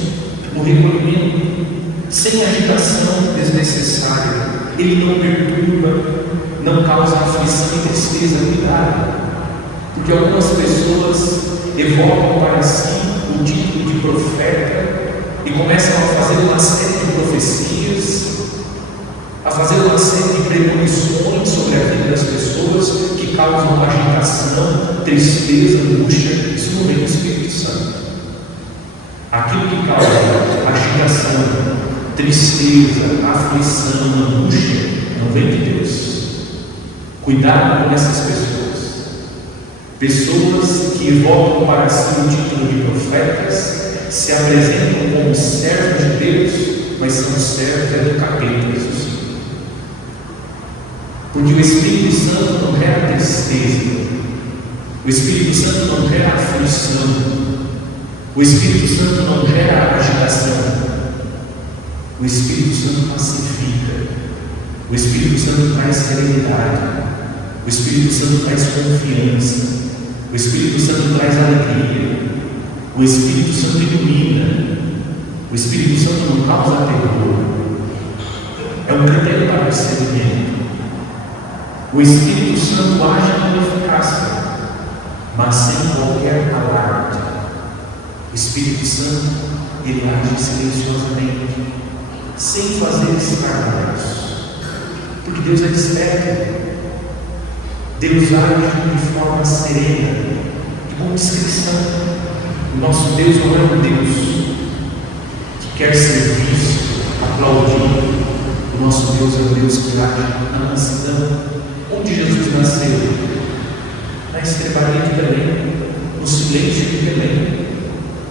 no recolhimento, sem agitação desnecessária. Ele não perturba, não causa aflição e tristeza. Cuidado, porque algumas pessoas evocam para si o título de profeta e começam a fazer uma série de profecias, a fazer uma série de premonições sobre a vida das pessoas que causam agitação, tristeza, angústia. Isso não vem do Espírito Santo. Aquilo que causa agitação, tristeza, aflição, angústia, não vem de Deus. Cuidado com essas pessoas. Pessoas que evocam para si o título de profetas, se apresentam como servos de Deus, mas são servos do capeta. Porque o Espírito Santo não gera tristeza, o Espírito Santo não gera aflição, o Espírito Santo não gera agitação. O Espírito Santo pacifica, o Espírito Santo traz serenidade, o Espírito Santo traz confiança, o Espírito Santo traz alegria, o Espírito Santo ilumina, o Espírito Santo não causa terror. É um critério para o discernimento. O Espírito Santo age com eficácia, mas sem qualquer alarde. O Espírito Santo, ele age silenciosamente, sem fazer escarnecos, porque Deus é desperto. Deus age de forma serena e com discrição. O nosso Deus não é um Deus que quer ser visto, aplaudido. O nosso Deus é um Deus que age na mansidão. Onde Jesus nasceu? Na estrebaria de Belém, no silêncio de Belém.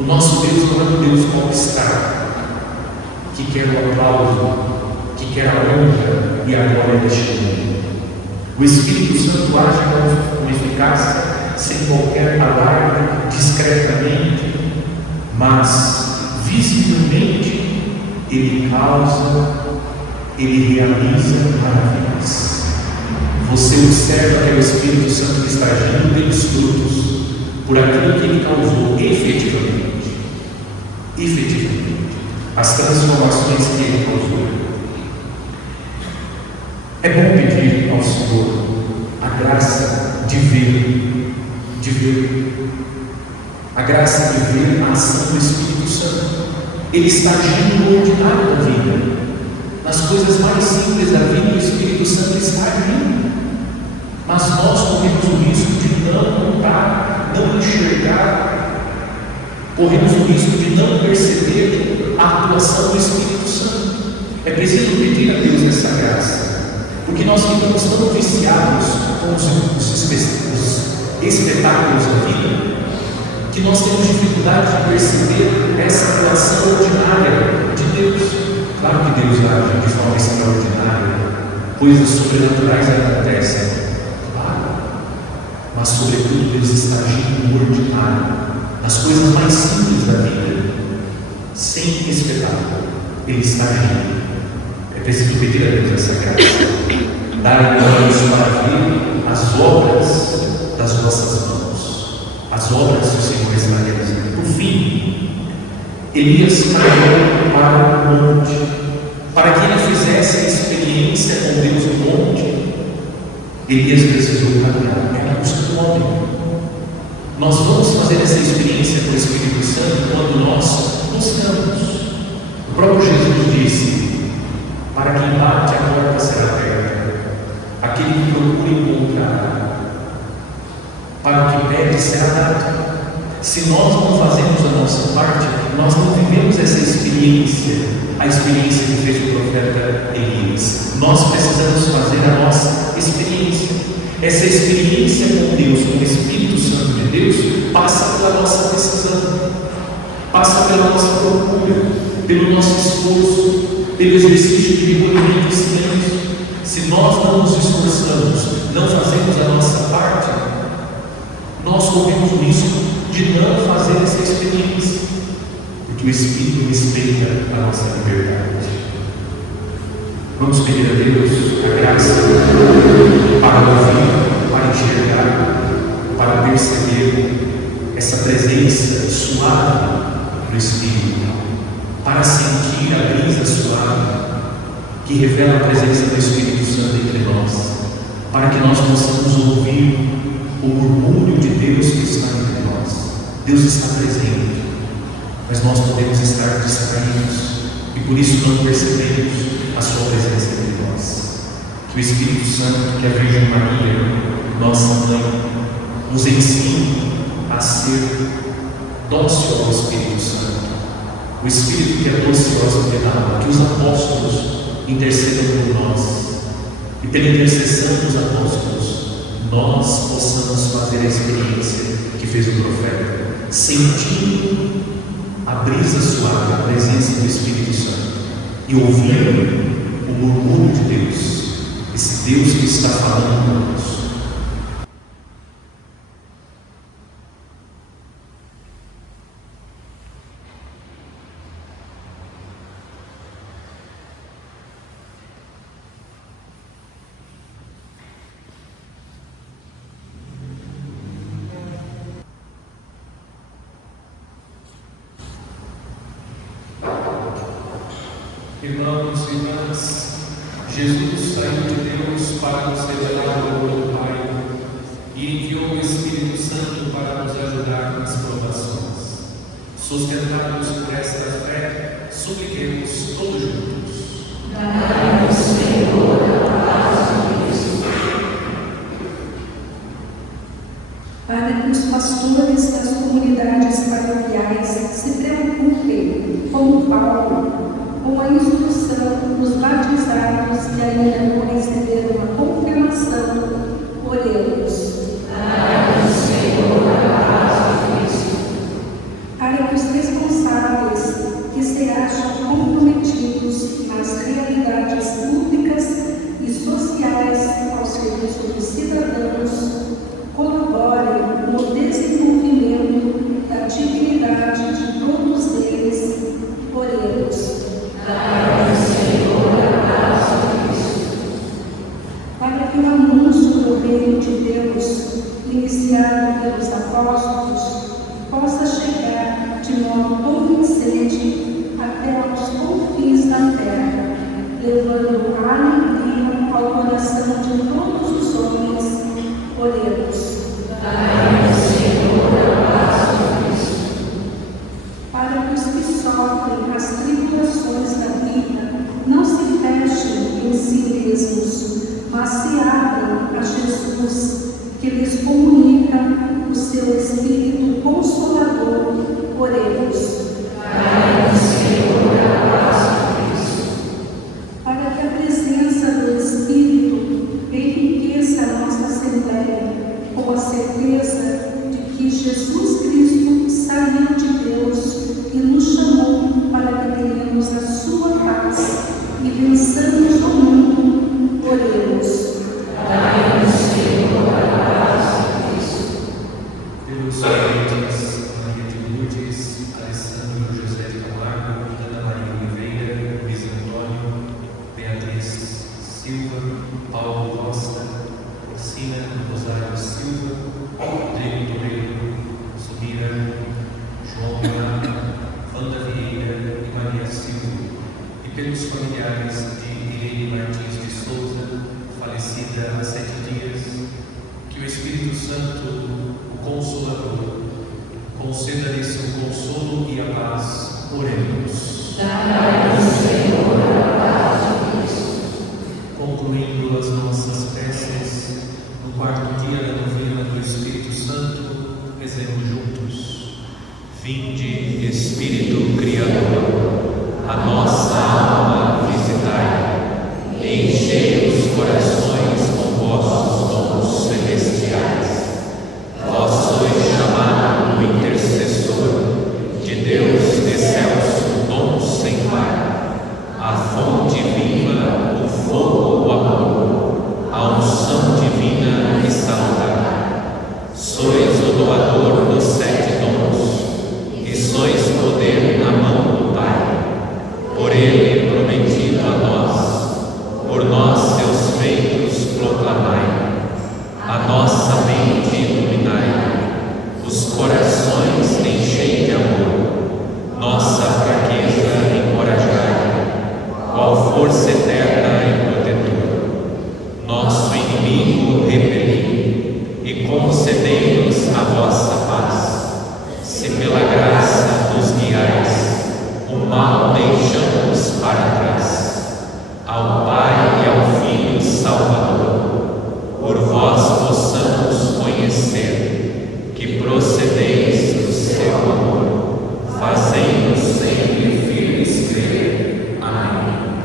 O nosso Deus não é um Deus mal-estar, que quer o aplauso, que quer a honra e a glória deste mundo. O Espírito Santo age com eficácia, sem qualquer alarde, discretamente, mas visivelmente ele causa, ele realiza maravilhas. Você observa que é o Espírito Santo que está agindo pelos frutos, por aquilo que ele causou efetivamente. As transformações que ele causou. É bom pedir ao Senhor a graça de ver, a graça de ver a ação do Espírito Santo. Ele está agindo no ordinário da vida, nas coisas mais simples da vida. O Espírito Santo está agindo, mas nós corremos o risco de não notar, não enxergar, corremos o risco de não perceber a atuação do Espírito Santo. É preciso pedir a Deus essa graça, porque nós ficamos tão viciados com os espetáculos da vida, que nós temos dificuldade de perceber essa atuação ordinária de Deus. Claro que Deus age de forma extraordinária, coisas sobrenaturais acontecem, claro, mas sobretudo Deus está agindo no ordinário, nas coisas mais simples da vida, sem espetáculo. Ele está agindo. É preciso pedir a Deus essa graça, dar olhos para ver as obras das nossas mãos, as obras que o Senhor está realizando. Por fim, Elias saiu para o monte, para que ele fizesse a experiência com Deus no monte. Elias precisou caminhar, era a busca do homem. Nós vamos fazer essa experiência com o Espírito Santo quando nós buscamos. O próprio Jesus disse: para quem bate, a porta será aberta, aquele que procura encontrar, para o que pede será dado. Se nós não fazemos a nossa parte, nós não vivemos essa experiência, a experiência que fez o profeta Elias. Nós precisamos fazer a nossa experiência. Essa experiência com Deus, com o Espírito Santo de Deus, passa pela nossa decisão, passa pela nossa procura, pelo nosso esforço, pelo exercício de recolhimento e silêncio. Se nós não nos esforçamos, não fazemos a nossa parte, nós corremos o risco de não fazer essa experiência, porque o Espírito respeita a nossa liberdade. Vamos pedir a Deus a graça para ouvir, para enxergar, para perceber essa presença suave do Espírito, para sentir a brisa suave que revela a presença do Espírito Santo entre nós, para que nós possamos ouvir o murmúrio de Deus que está entre nós. Deus está presente, mas nós podemos estar distraídos e por isso não percebemos a sua presença entre nós. Que o Espírito Santo, que a Virgem Maria, nossa Mãe, nos ensine a ser dócil ao Espírito Santo, o Espírito que é doce e hospedado, que os apóstolos intercedam por nós, e pela intercessão dos apóstolos nós possamos fazer a experiência que fez o profeta, sentindo a brisa suave, a presença do Espírito Santo e ouvindo o murmúrio de Deus, esse Deus que está falando conosco. Irmãos e irmãs, Jesus saiu de Deus para nos revelar o amor do Pai e enviou o Espírito Santo para nos ajudar nas provações. Sustentados por esta fé, supliquemos todos juntos. Dai-nos, Senhor, a paz de Cristo. Para que os pastores das comunidades paroquiais se preocupem, como Paulo, com a instrução dos batizados que ainda não receberam a confirmação, oremos. Dai-nos, Senhor, a paz de Cristo. Para que os responsáveis que se acham comprometidos nas realidades públicas e sociais ao serviço dos cidadãos colaborem no desenvolvimento da dignidade de todos eles, oremos. Dai-nos, Senhor, a paz de Cristo. Para que o anúncio do reino de Deus, iniciado pelos apóstolos, possa chegar de modo convincente até aos confins da terra, levando a alegria ao coração de todos os homens, oremos. Dai-nos, Senhor, a paz de Cristo. Para que os que sofrem as tribulações da vida não se fechem em si mesmos, mas se abram a Jesus, que lhes comunica o seu Espírito Consolador, oremos. Dai-nos, Senhor, a paz de Cristo. Para que a presença do Espírito enriqueça a nossa Assembleia com a certeza de que Jesus Cristo saiu de Deus e nos chamou para que tenhamos a sua paz e vençamos o mundo, oremos. Dai-nos, Senhor, a paz de Cristo. Pelos parentes Maria de Lourdes, Alessandro José de Camargo, Ana Maria Oliveira, Luiz Antônio, Beatriz Silva, Paulo Costa, Orsina Rosário Silva, Rodrigo Toledo, Subira, João Bernardo, Wanda Vieira e Maria Silva, e pelos familiares de Irene Martins de Souza, falecida há 7 dias, que o Espírito Santo, o Consolador, conceda-lhe seu consolo e a paz. Oremos. Dai-nos, Senhor, a paz de Cristo. Concluindo as nossas preces, no 4º dia da novena do Espírito Santo, rezemos juntos. Vinde, Espírito Criador, a nossa alma visitai, enchei os corações com vossos dons celestiais. Vós sois chamado o intercessor de Deus corações enchei de amor, nossa fraqueza encorajai, qual força eterna e protetora. Nosso inimigo repeli, e concedei-nos a vossa paz. Se pela graça nos guiais, o mal deixamos para trás. Ao Pai e ao Filho Salvador, por vós possamos conhecer que procedeis do seu amor, fazei-nos sempre firmes crer. Amém.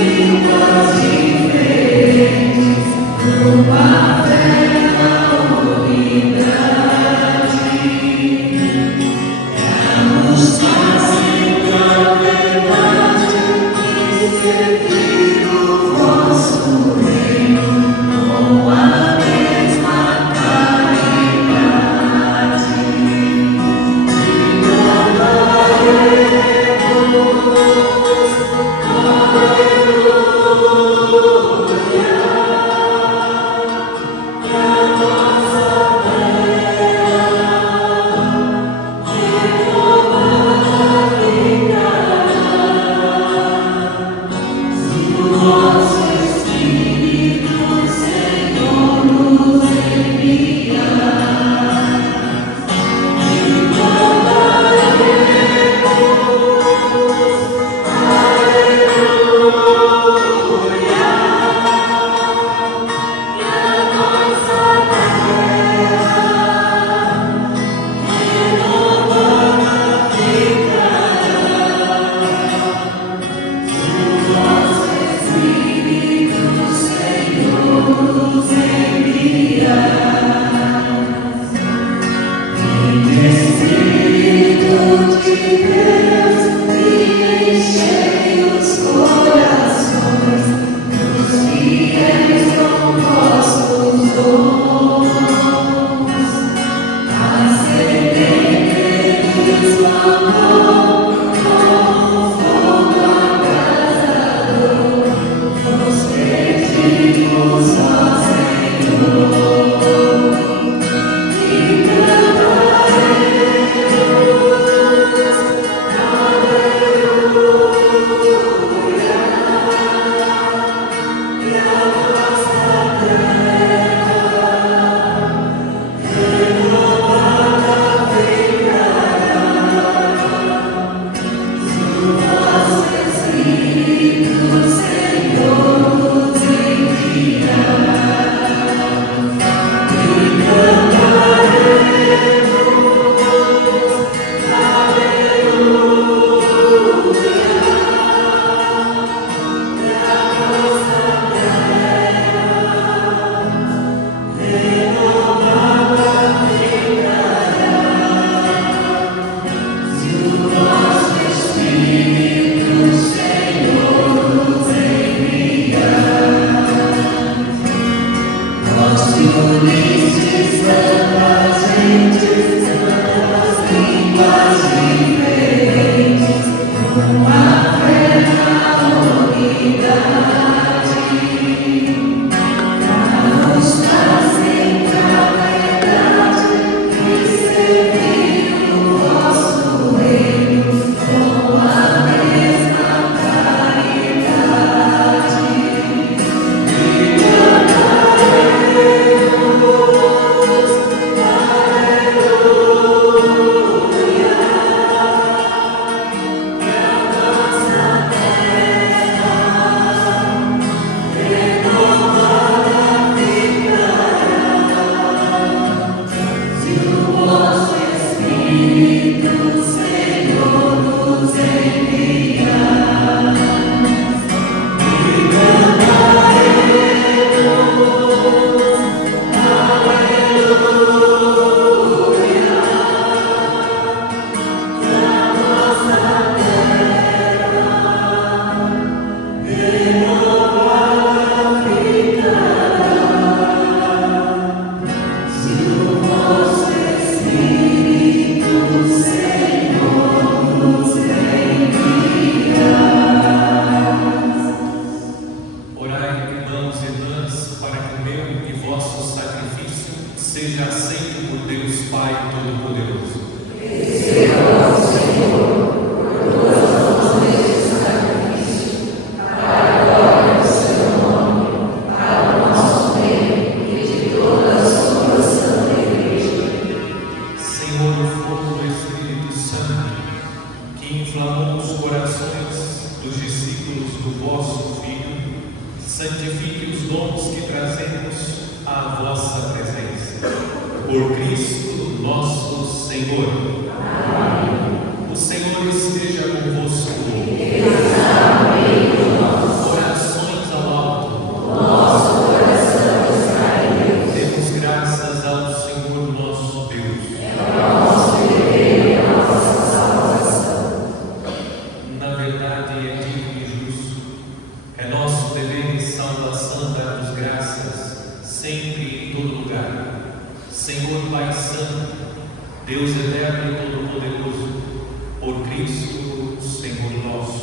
Sim. inflamou os corações dos discípulos do vosso Filho, santifique os dons que trazemos à vossa presença. Por Cristo nosso Senhor. Amém. O Senhor esteja convosco. Orações ao alto. Nosso coração está em Deus. Demos graças ao Senhor nosso Deus. É nosso dever e a nossa salvação. Na verdade é digno e justo, é nosso dever e salvação dar-vos graças, sempre e em todo lugar. Senhor Pai Santo, Deus eterno e todo-poderoso, por Cristo, Senhor nosso,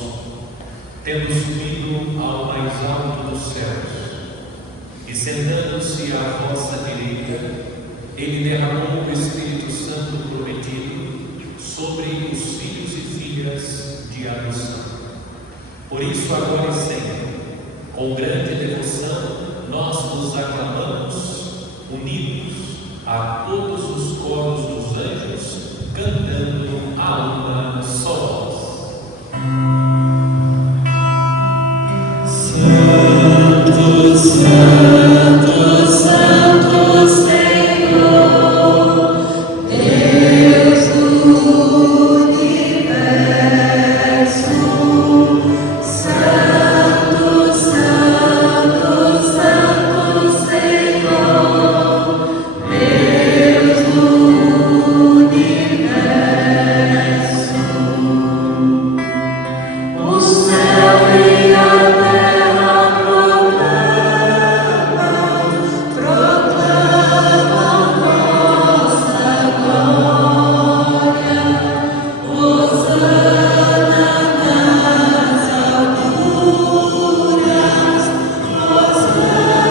tendo subido ao mais alto dos céus, e sentando-se à vossa direita, Ele derramou o Espírito Santo prometido sobre os filhos e filhas de adoção. Por isso, agora e sempre, com grande devoção, nós vos aclamamos, unidos a todos os coros dos anjos, cantando a uma só voz. Santo, Santo, Santo Senhor, Deus do universo. Santo, Santo, Santo Senhor, Deus do universo. O céu e a terra proclamam vossa glória. Hosana nas alturas, Hosana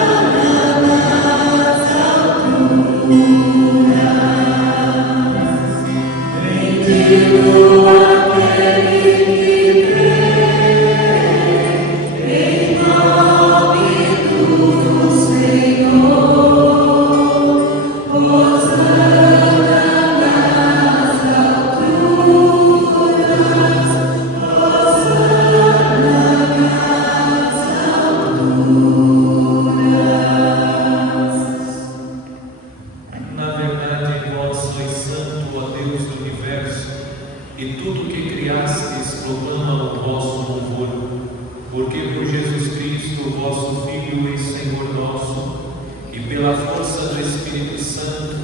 nas alturas. Bendito aquele que vem em nome do Senhor. Hosana nas alturas, Hosana nas alturas. Na verdade, vós sois santo, ó Deus do universo, e tudo que criastes proclama o vosso louvor, porque por Jesus Cristo, vosso Filho e Senhor nosso, e pela força do Espírito Santo,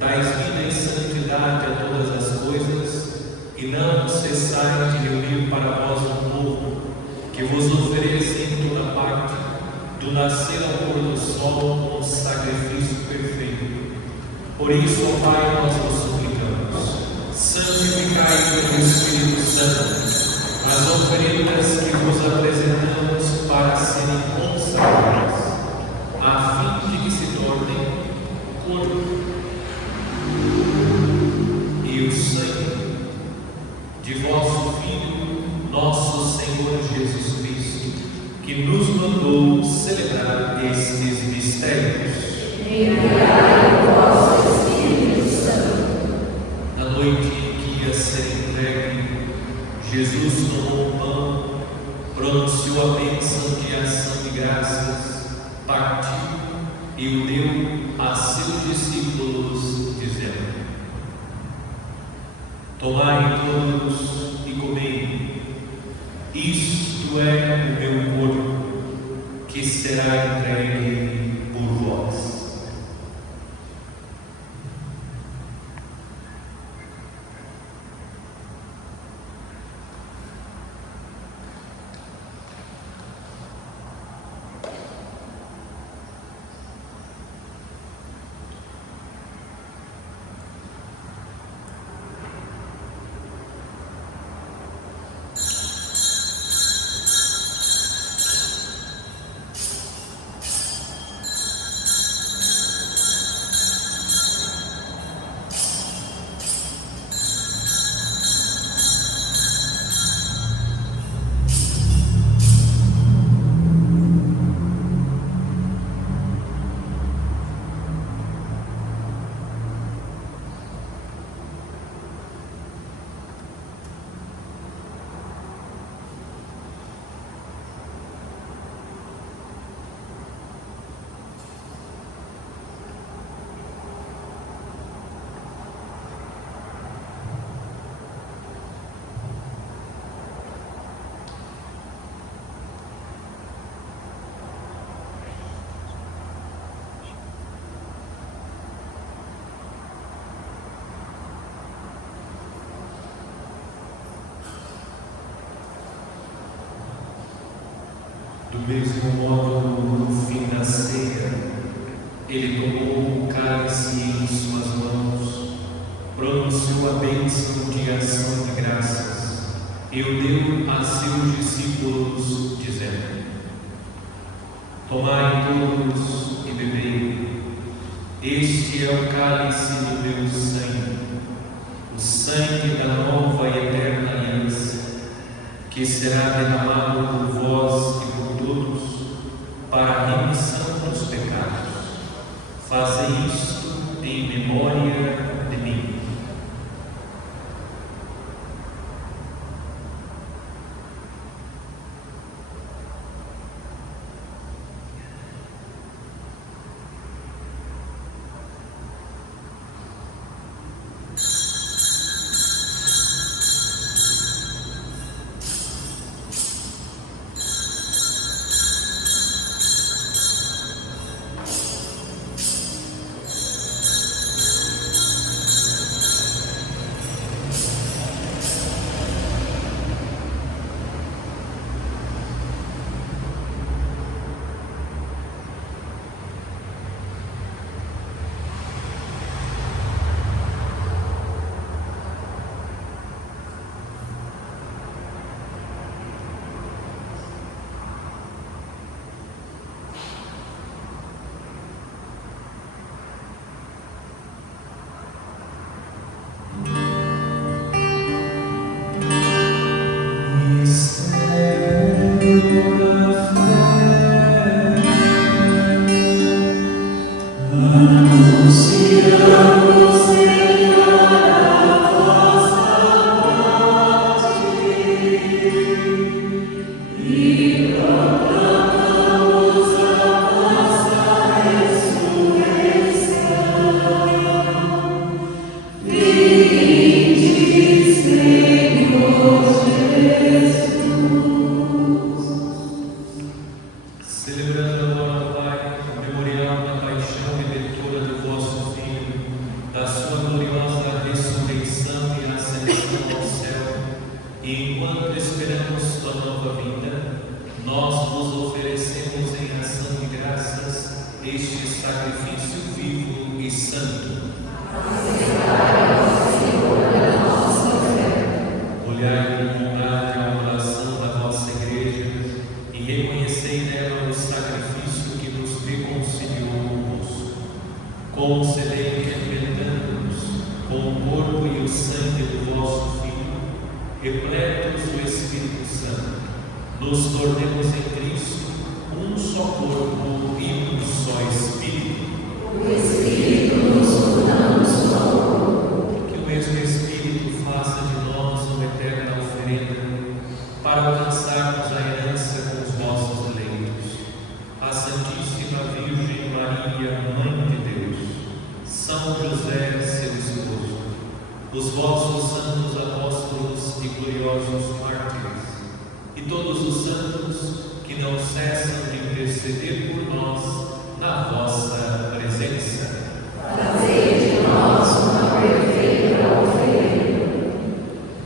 dais vida e santidade a todas as coisas, e não cessais de reunir para vós um povo, que vos ofereça em toda parte, do nascer ao pôr do sol, um sacrifício perfeito. Por isso, ó Pai, nós vos suplicamos, santificai pelo Espírito Santo as oferendas que vos apresentamos para serem consagradas, a fim de que se tornem corpo e o sangue de vosso Filho, nosso Senhor Jesus Cristo, que nos mandou celebrar estes mistérios. Enviai o vosso Espírito Santo. Na noite em que ia ser entregue, Jesus tomou o pão, pronunciou a bênção de ação de graças, partiu e o deu a seus discípulos, dizendo: Tomai todos e comei, isto é o meu corpo, que será entregue por vós. Do mesmo modo, no fim da ceia, ele tomou o cálice em suas mãos, pronunciou a bênção de ação de graças e o deu a seus discípulos, dizendo: Tomai todos e bebei, este é o cálice do meu sangue, o sangue da nova e eterna aliança, que será derramado por vós e por todos para a remissão dos pecados. Fazei isto em memória de mim. Concedei que, alimentando-nos com o corpo e o sangue do vosso Filho, repletos do Espírito Santo, nos tornemos em Cristo um só corpo e um só Espírito. O Espírito nos una um só corpo. Que o mesmo Espírito faça de nós uma eterna oferenda para alcançarmos a herança com os nossos eleitos. A Santíssima Virgem Maria, Mãe de Deus, São José, seu esposo, os vossos santos apóstolos e gloriosos mártires, e todos os santos que não cessam de interceder por nós na vossa presença. Fazei de nós uma perfeita oferenda.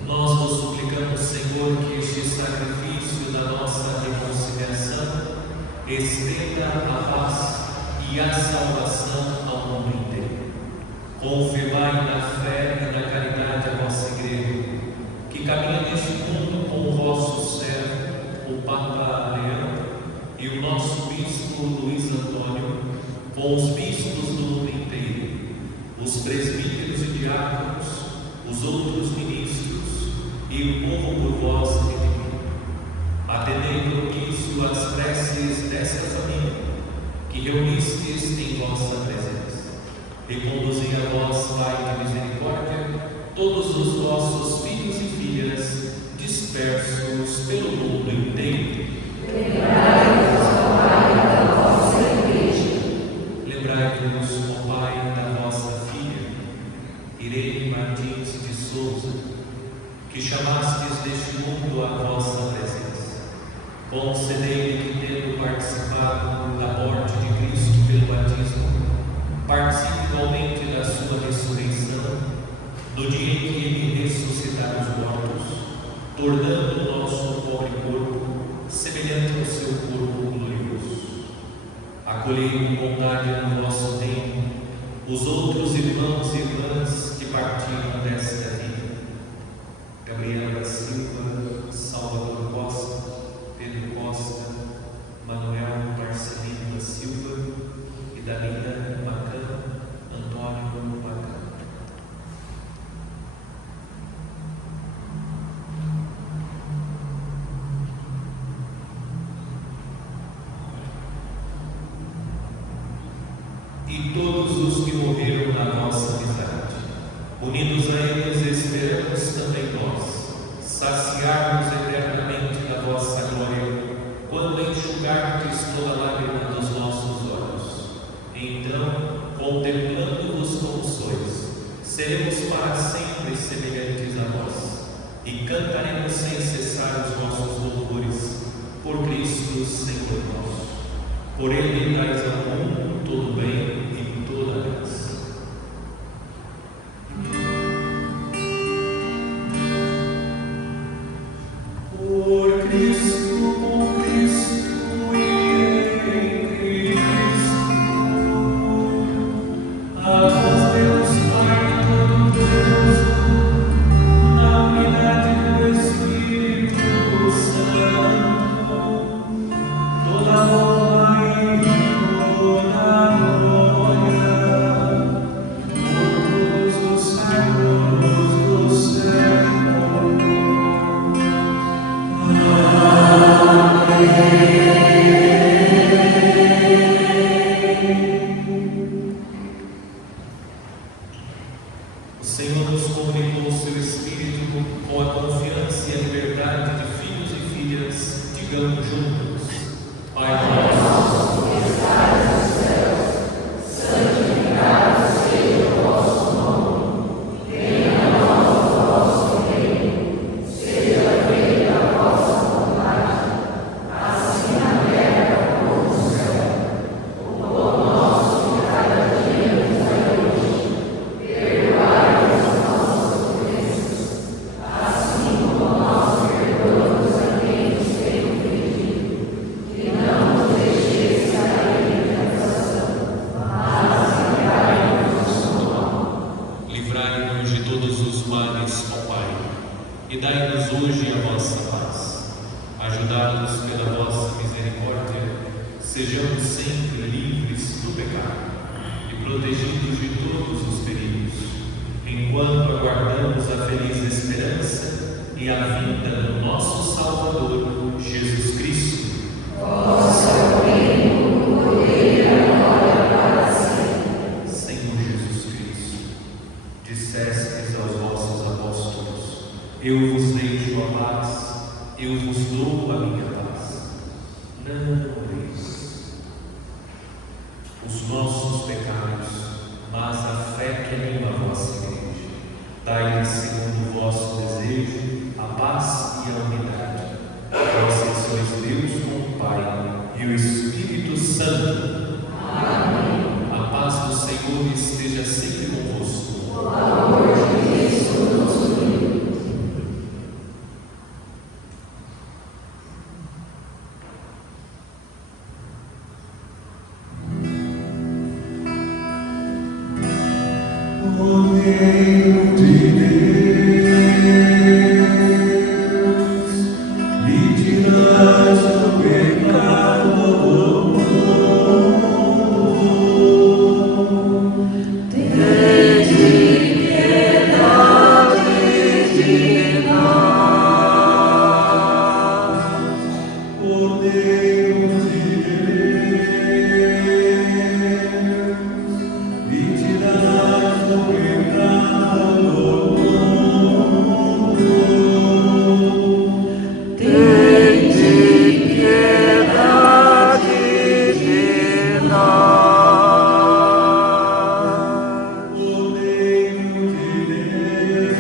Nós vos suplicamos, Senhor, que este sacrifício da nossa reconciliação estenda a paz e a salvação ao mundo inteiro. Confirmai na fé e na caridade a vossa Igreja, que caminha neste mundo com o vosso servo, o Papa Leão, e o nosso Bispo Luiz Antônio, com os bispos do mundo inteiro, os presbíteros e diáconos, os outros ministros e o povo por vós redimido. Atendei propício às preces desta família, que reunistes em vossa presença, e conduzi a vós, Pai de misericórdia, todos os vossos filhos e filhas dispersos pelo mundo inteiro. Lembrai-vos, ó Pai, da vossa Igreja. Lembrai-vos, ó Pai, da vossa filha, Irene Martins de Souza, que chamastes deste mundo à vossa presença. Concedei-lhe que, tendo participado da morte de Cristo pelo batismo, participe igualmente da sua ressurreição, no dia em que ele ressuscitar os mortos, tornando o nosso pobre corpo semelhante ao seu corpo glorioso. Acolhei com bondade no vosso reino os outros irmãos e irmãs que partiram desta vida: Gabriela da Silva, Salvador Costa, Pedro Costa, Manuel Marcelino da Silva e Dalila Macan, Antônio Macan. E todos os que morreram na nossa amizade, unidos a eles, esperamos também nós saciar-nos eternamente da vossa glória, quando enxugardes toda a lágrima dos nossos olhos. Então, contemplando-vos como sois, seremos para sempre semelhantes a vós, e cantaremos sem cessar os nossos louvores, por Cristo, Senhor nosso. Por Ele dais ao mundo todo o bem e toda a graça. Por Cristo, com Cristo e em Cristo, a vós Deus Pai Todo-Poderoso, na unidade do Espírito Santo, toda a honra e toda a glória, por todos os séculos dos séculos. O Senhor nos comunicou o seu Espírito com a confiança e a liberdade de filhos e filhas. Digamos juntos: Pai nosso, que estais nos céus, santificado seja o vosso nome. Venha a nós o vosso reino. Seja feita a vossa vontade, assim na terra como no céu. O pão nosso de cada dia nos dai hoje. Perdoai as nossas ofensas, assim como nós perdoamos a quem nos tem ofendido. E não nos deixeis cair em tentação, mas livrai-nos do mal. livrai-nos de todos os males, ó Pai, e dai-nos hoje a vossa paz. Ajudados pela vossa misericórdia, sejamos sempre livres do pecado e protegidos de todos os perigos, enquanto aguardamos a feliz esperança e a vinda do nosso Salvador, Jesus Cristo. Vosso é o reino, o poder e a glória para sempre. Senhor Jesus Cristo, dissestes aos vossos apóstolos: eu vos deixo a paz, eu vos dou a minha paz. Não moreis os nossos pecados, mas a fé que anima a vossa igreja. Dai-lhes, segundo o vosso desejo, a paz e a unidade. Vós sois Deus com o Pai e o Espírito Santo. Amém. A paz do Senhor esteja sempre convosco. O amor de Cristo nos une. Cordeiro de Deus, me tirais do pecado do mundo. Tende piedade de nós. Cordeiro de Deus, me tirais do pecado do mundo. Tende piedade de nós. Cordeiro de Deus,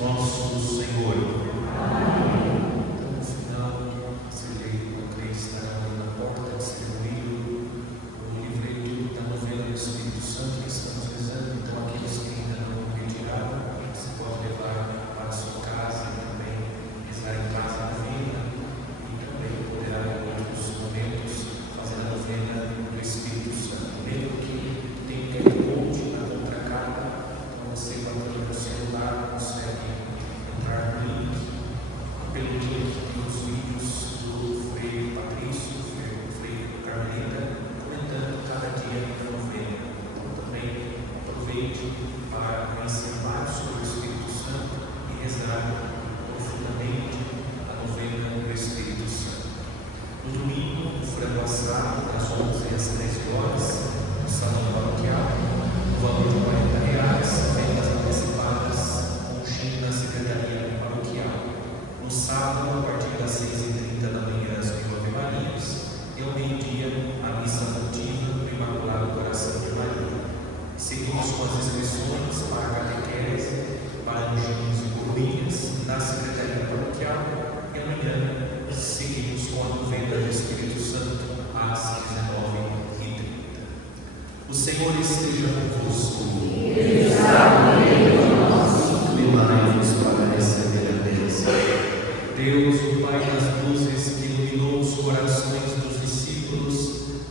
nosso Senhor. Então, no final, eu creio que estará ali na porta, distribuído o livreto da novena do Espírito Santo que estamos rezando. Então, aqueles que ainda não retiraram, você pode levar para a sua casa e também rezar em casa a novena, e também poderá em outros momentos fazer a novena do Espírito Santo. Mesmo que tenha que monte na outra casa, então você vai ter o celular, consegue entrar no link, pelo link dos vídeos do Frei Patrício, Frei Carmelita, comentando cada dia da novena. Então também aproveite para conhecer mais sobre o Espírito Santo e rezar profundamente a novena do Espírito Santo. No domingo, o frango assado, das 11 às 13 horas, no salão paroquial, o valor de R$40, vendas antecipadas, com cheque na secretaria paroquial. No sábado, a partir das 6h30 da manhã, as 1000 Ave Marias, e ao meio-dia, a missa votiva do Imaculado Coração de Maria. Seguimos com as inscrições para a catequese, para anjinhos e coroinhas, na secretaria paroquial, e amanhã seguimos com a novena do Espírito Santo às 19h30. O Senhor esteja convosco. Inclinai-vos para receber a bênção. Deus, o Pai das luzes, que iluminou os corações dos discípulos,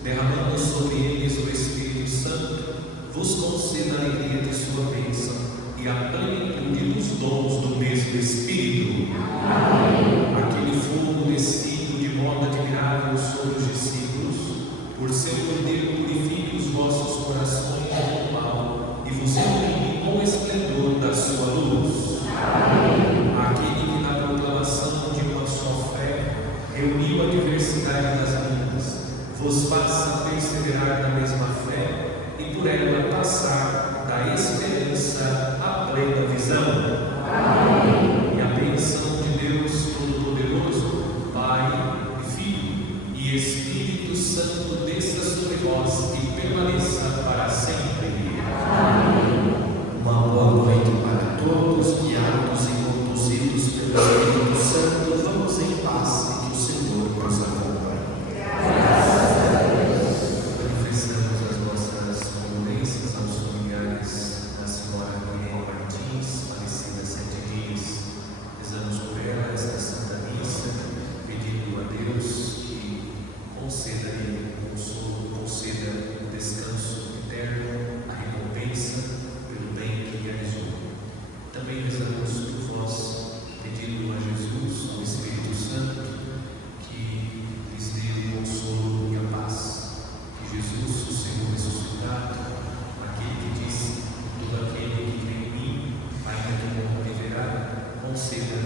derramando sobre eles o Espírito Santo, vos conceda a alegria de sua bênção e a plenitude dos dons do mesmo Espírito. Amém. Aquele fogo descido de modo admirável sobre os discípulos, por seu poder purifique os vossos corações do mal e vos ilumine com o esplendor da sua luz. Amém. Aquele que na proclamação de uma só fé reuniu a diversidade das línguas, vos faça perseverar na mesma fé e por ela passar da esperança à plena visão. Amém. E a bênção de Deus Todo-Poderoso, Pai e Filho e Espírito Santo desça sobre vós e permaneça para sempre. Amém. Uma boa noite para todos, guiados e conduzidos pelo Espírito Santo. Vamos em paz e que o Senhor nos acompanhe. Manifestamos as nossas condolências aos familiares da senhora Mirella Martins, falecida há 7 dias. Rezamos por ela esta Santa Missa, pedindo a Deus que conceda-lhe o consolo, conceda o descanso eterno, a recompensa pelo bem que realizou. Também rezamos por vós, pedindo a Jesus, ao Espírito Santo, que lhes dê o consolo e a paz. Que Jesus, o Senhor ressuscitado, aquele que disse: todo aquele que crê em mim, ainda que morra viverá, conceda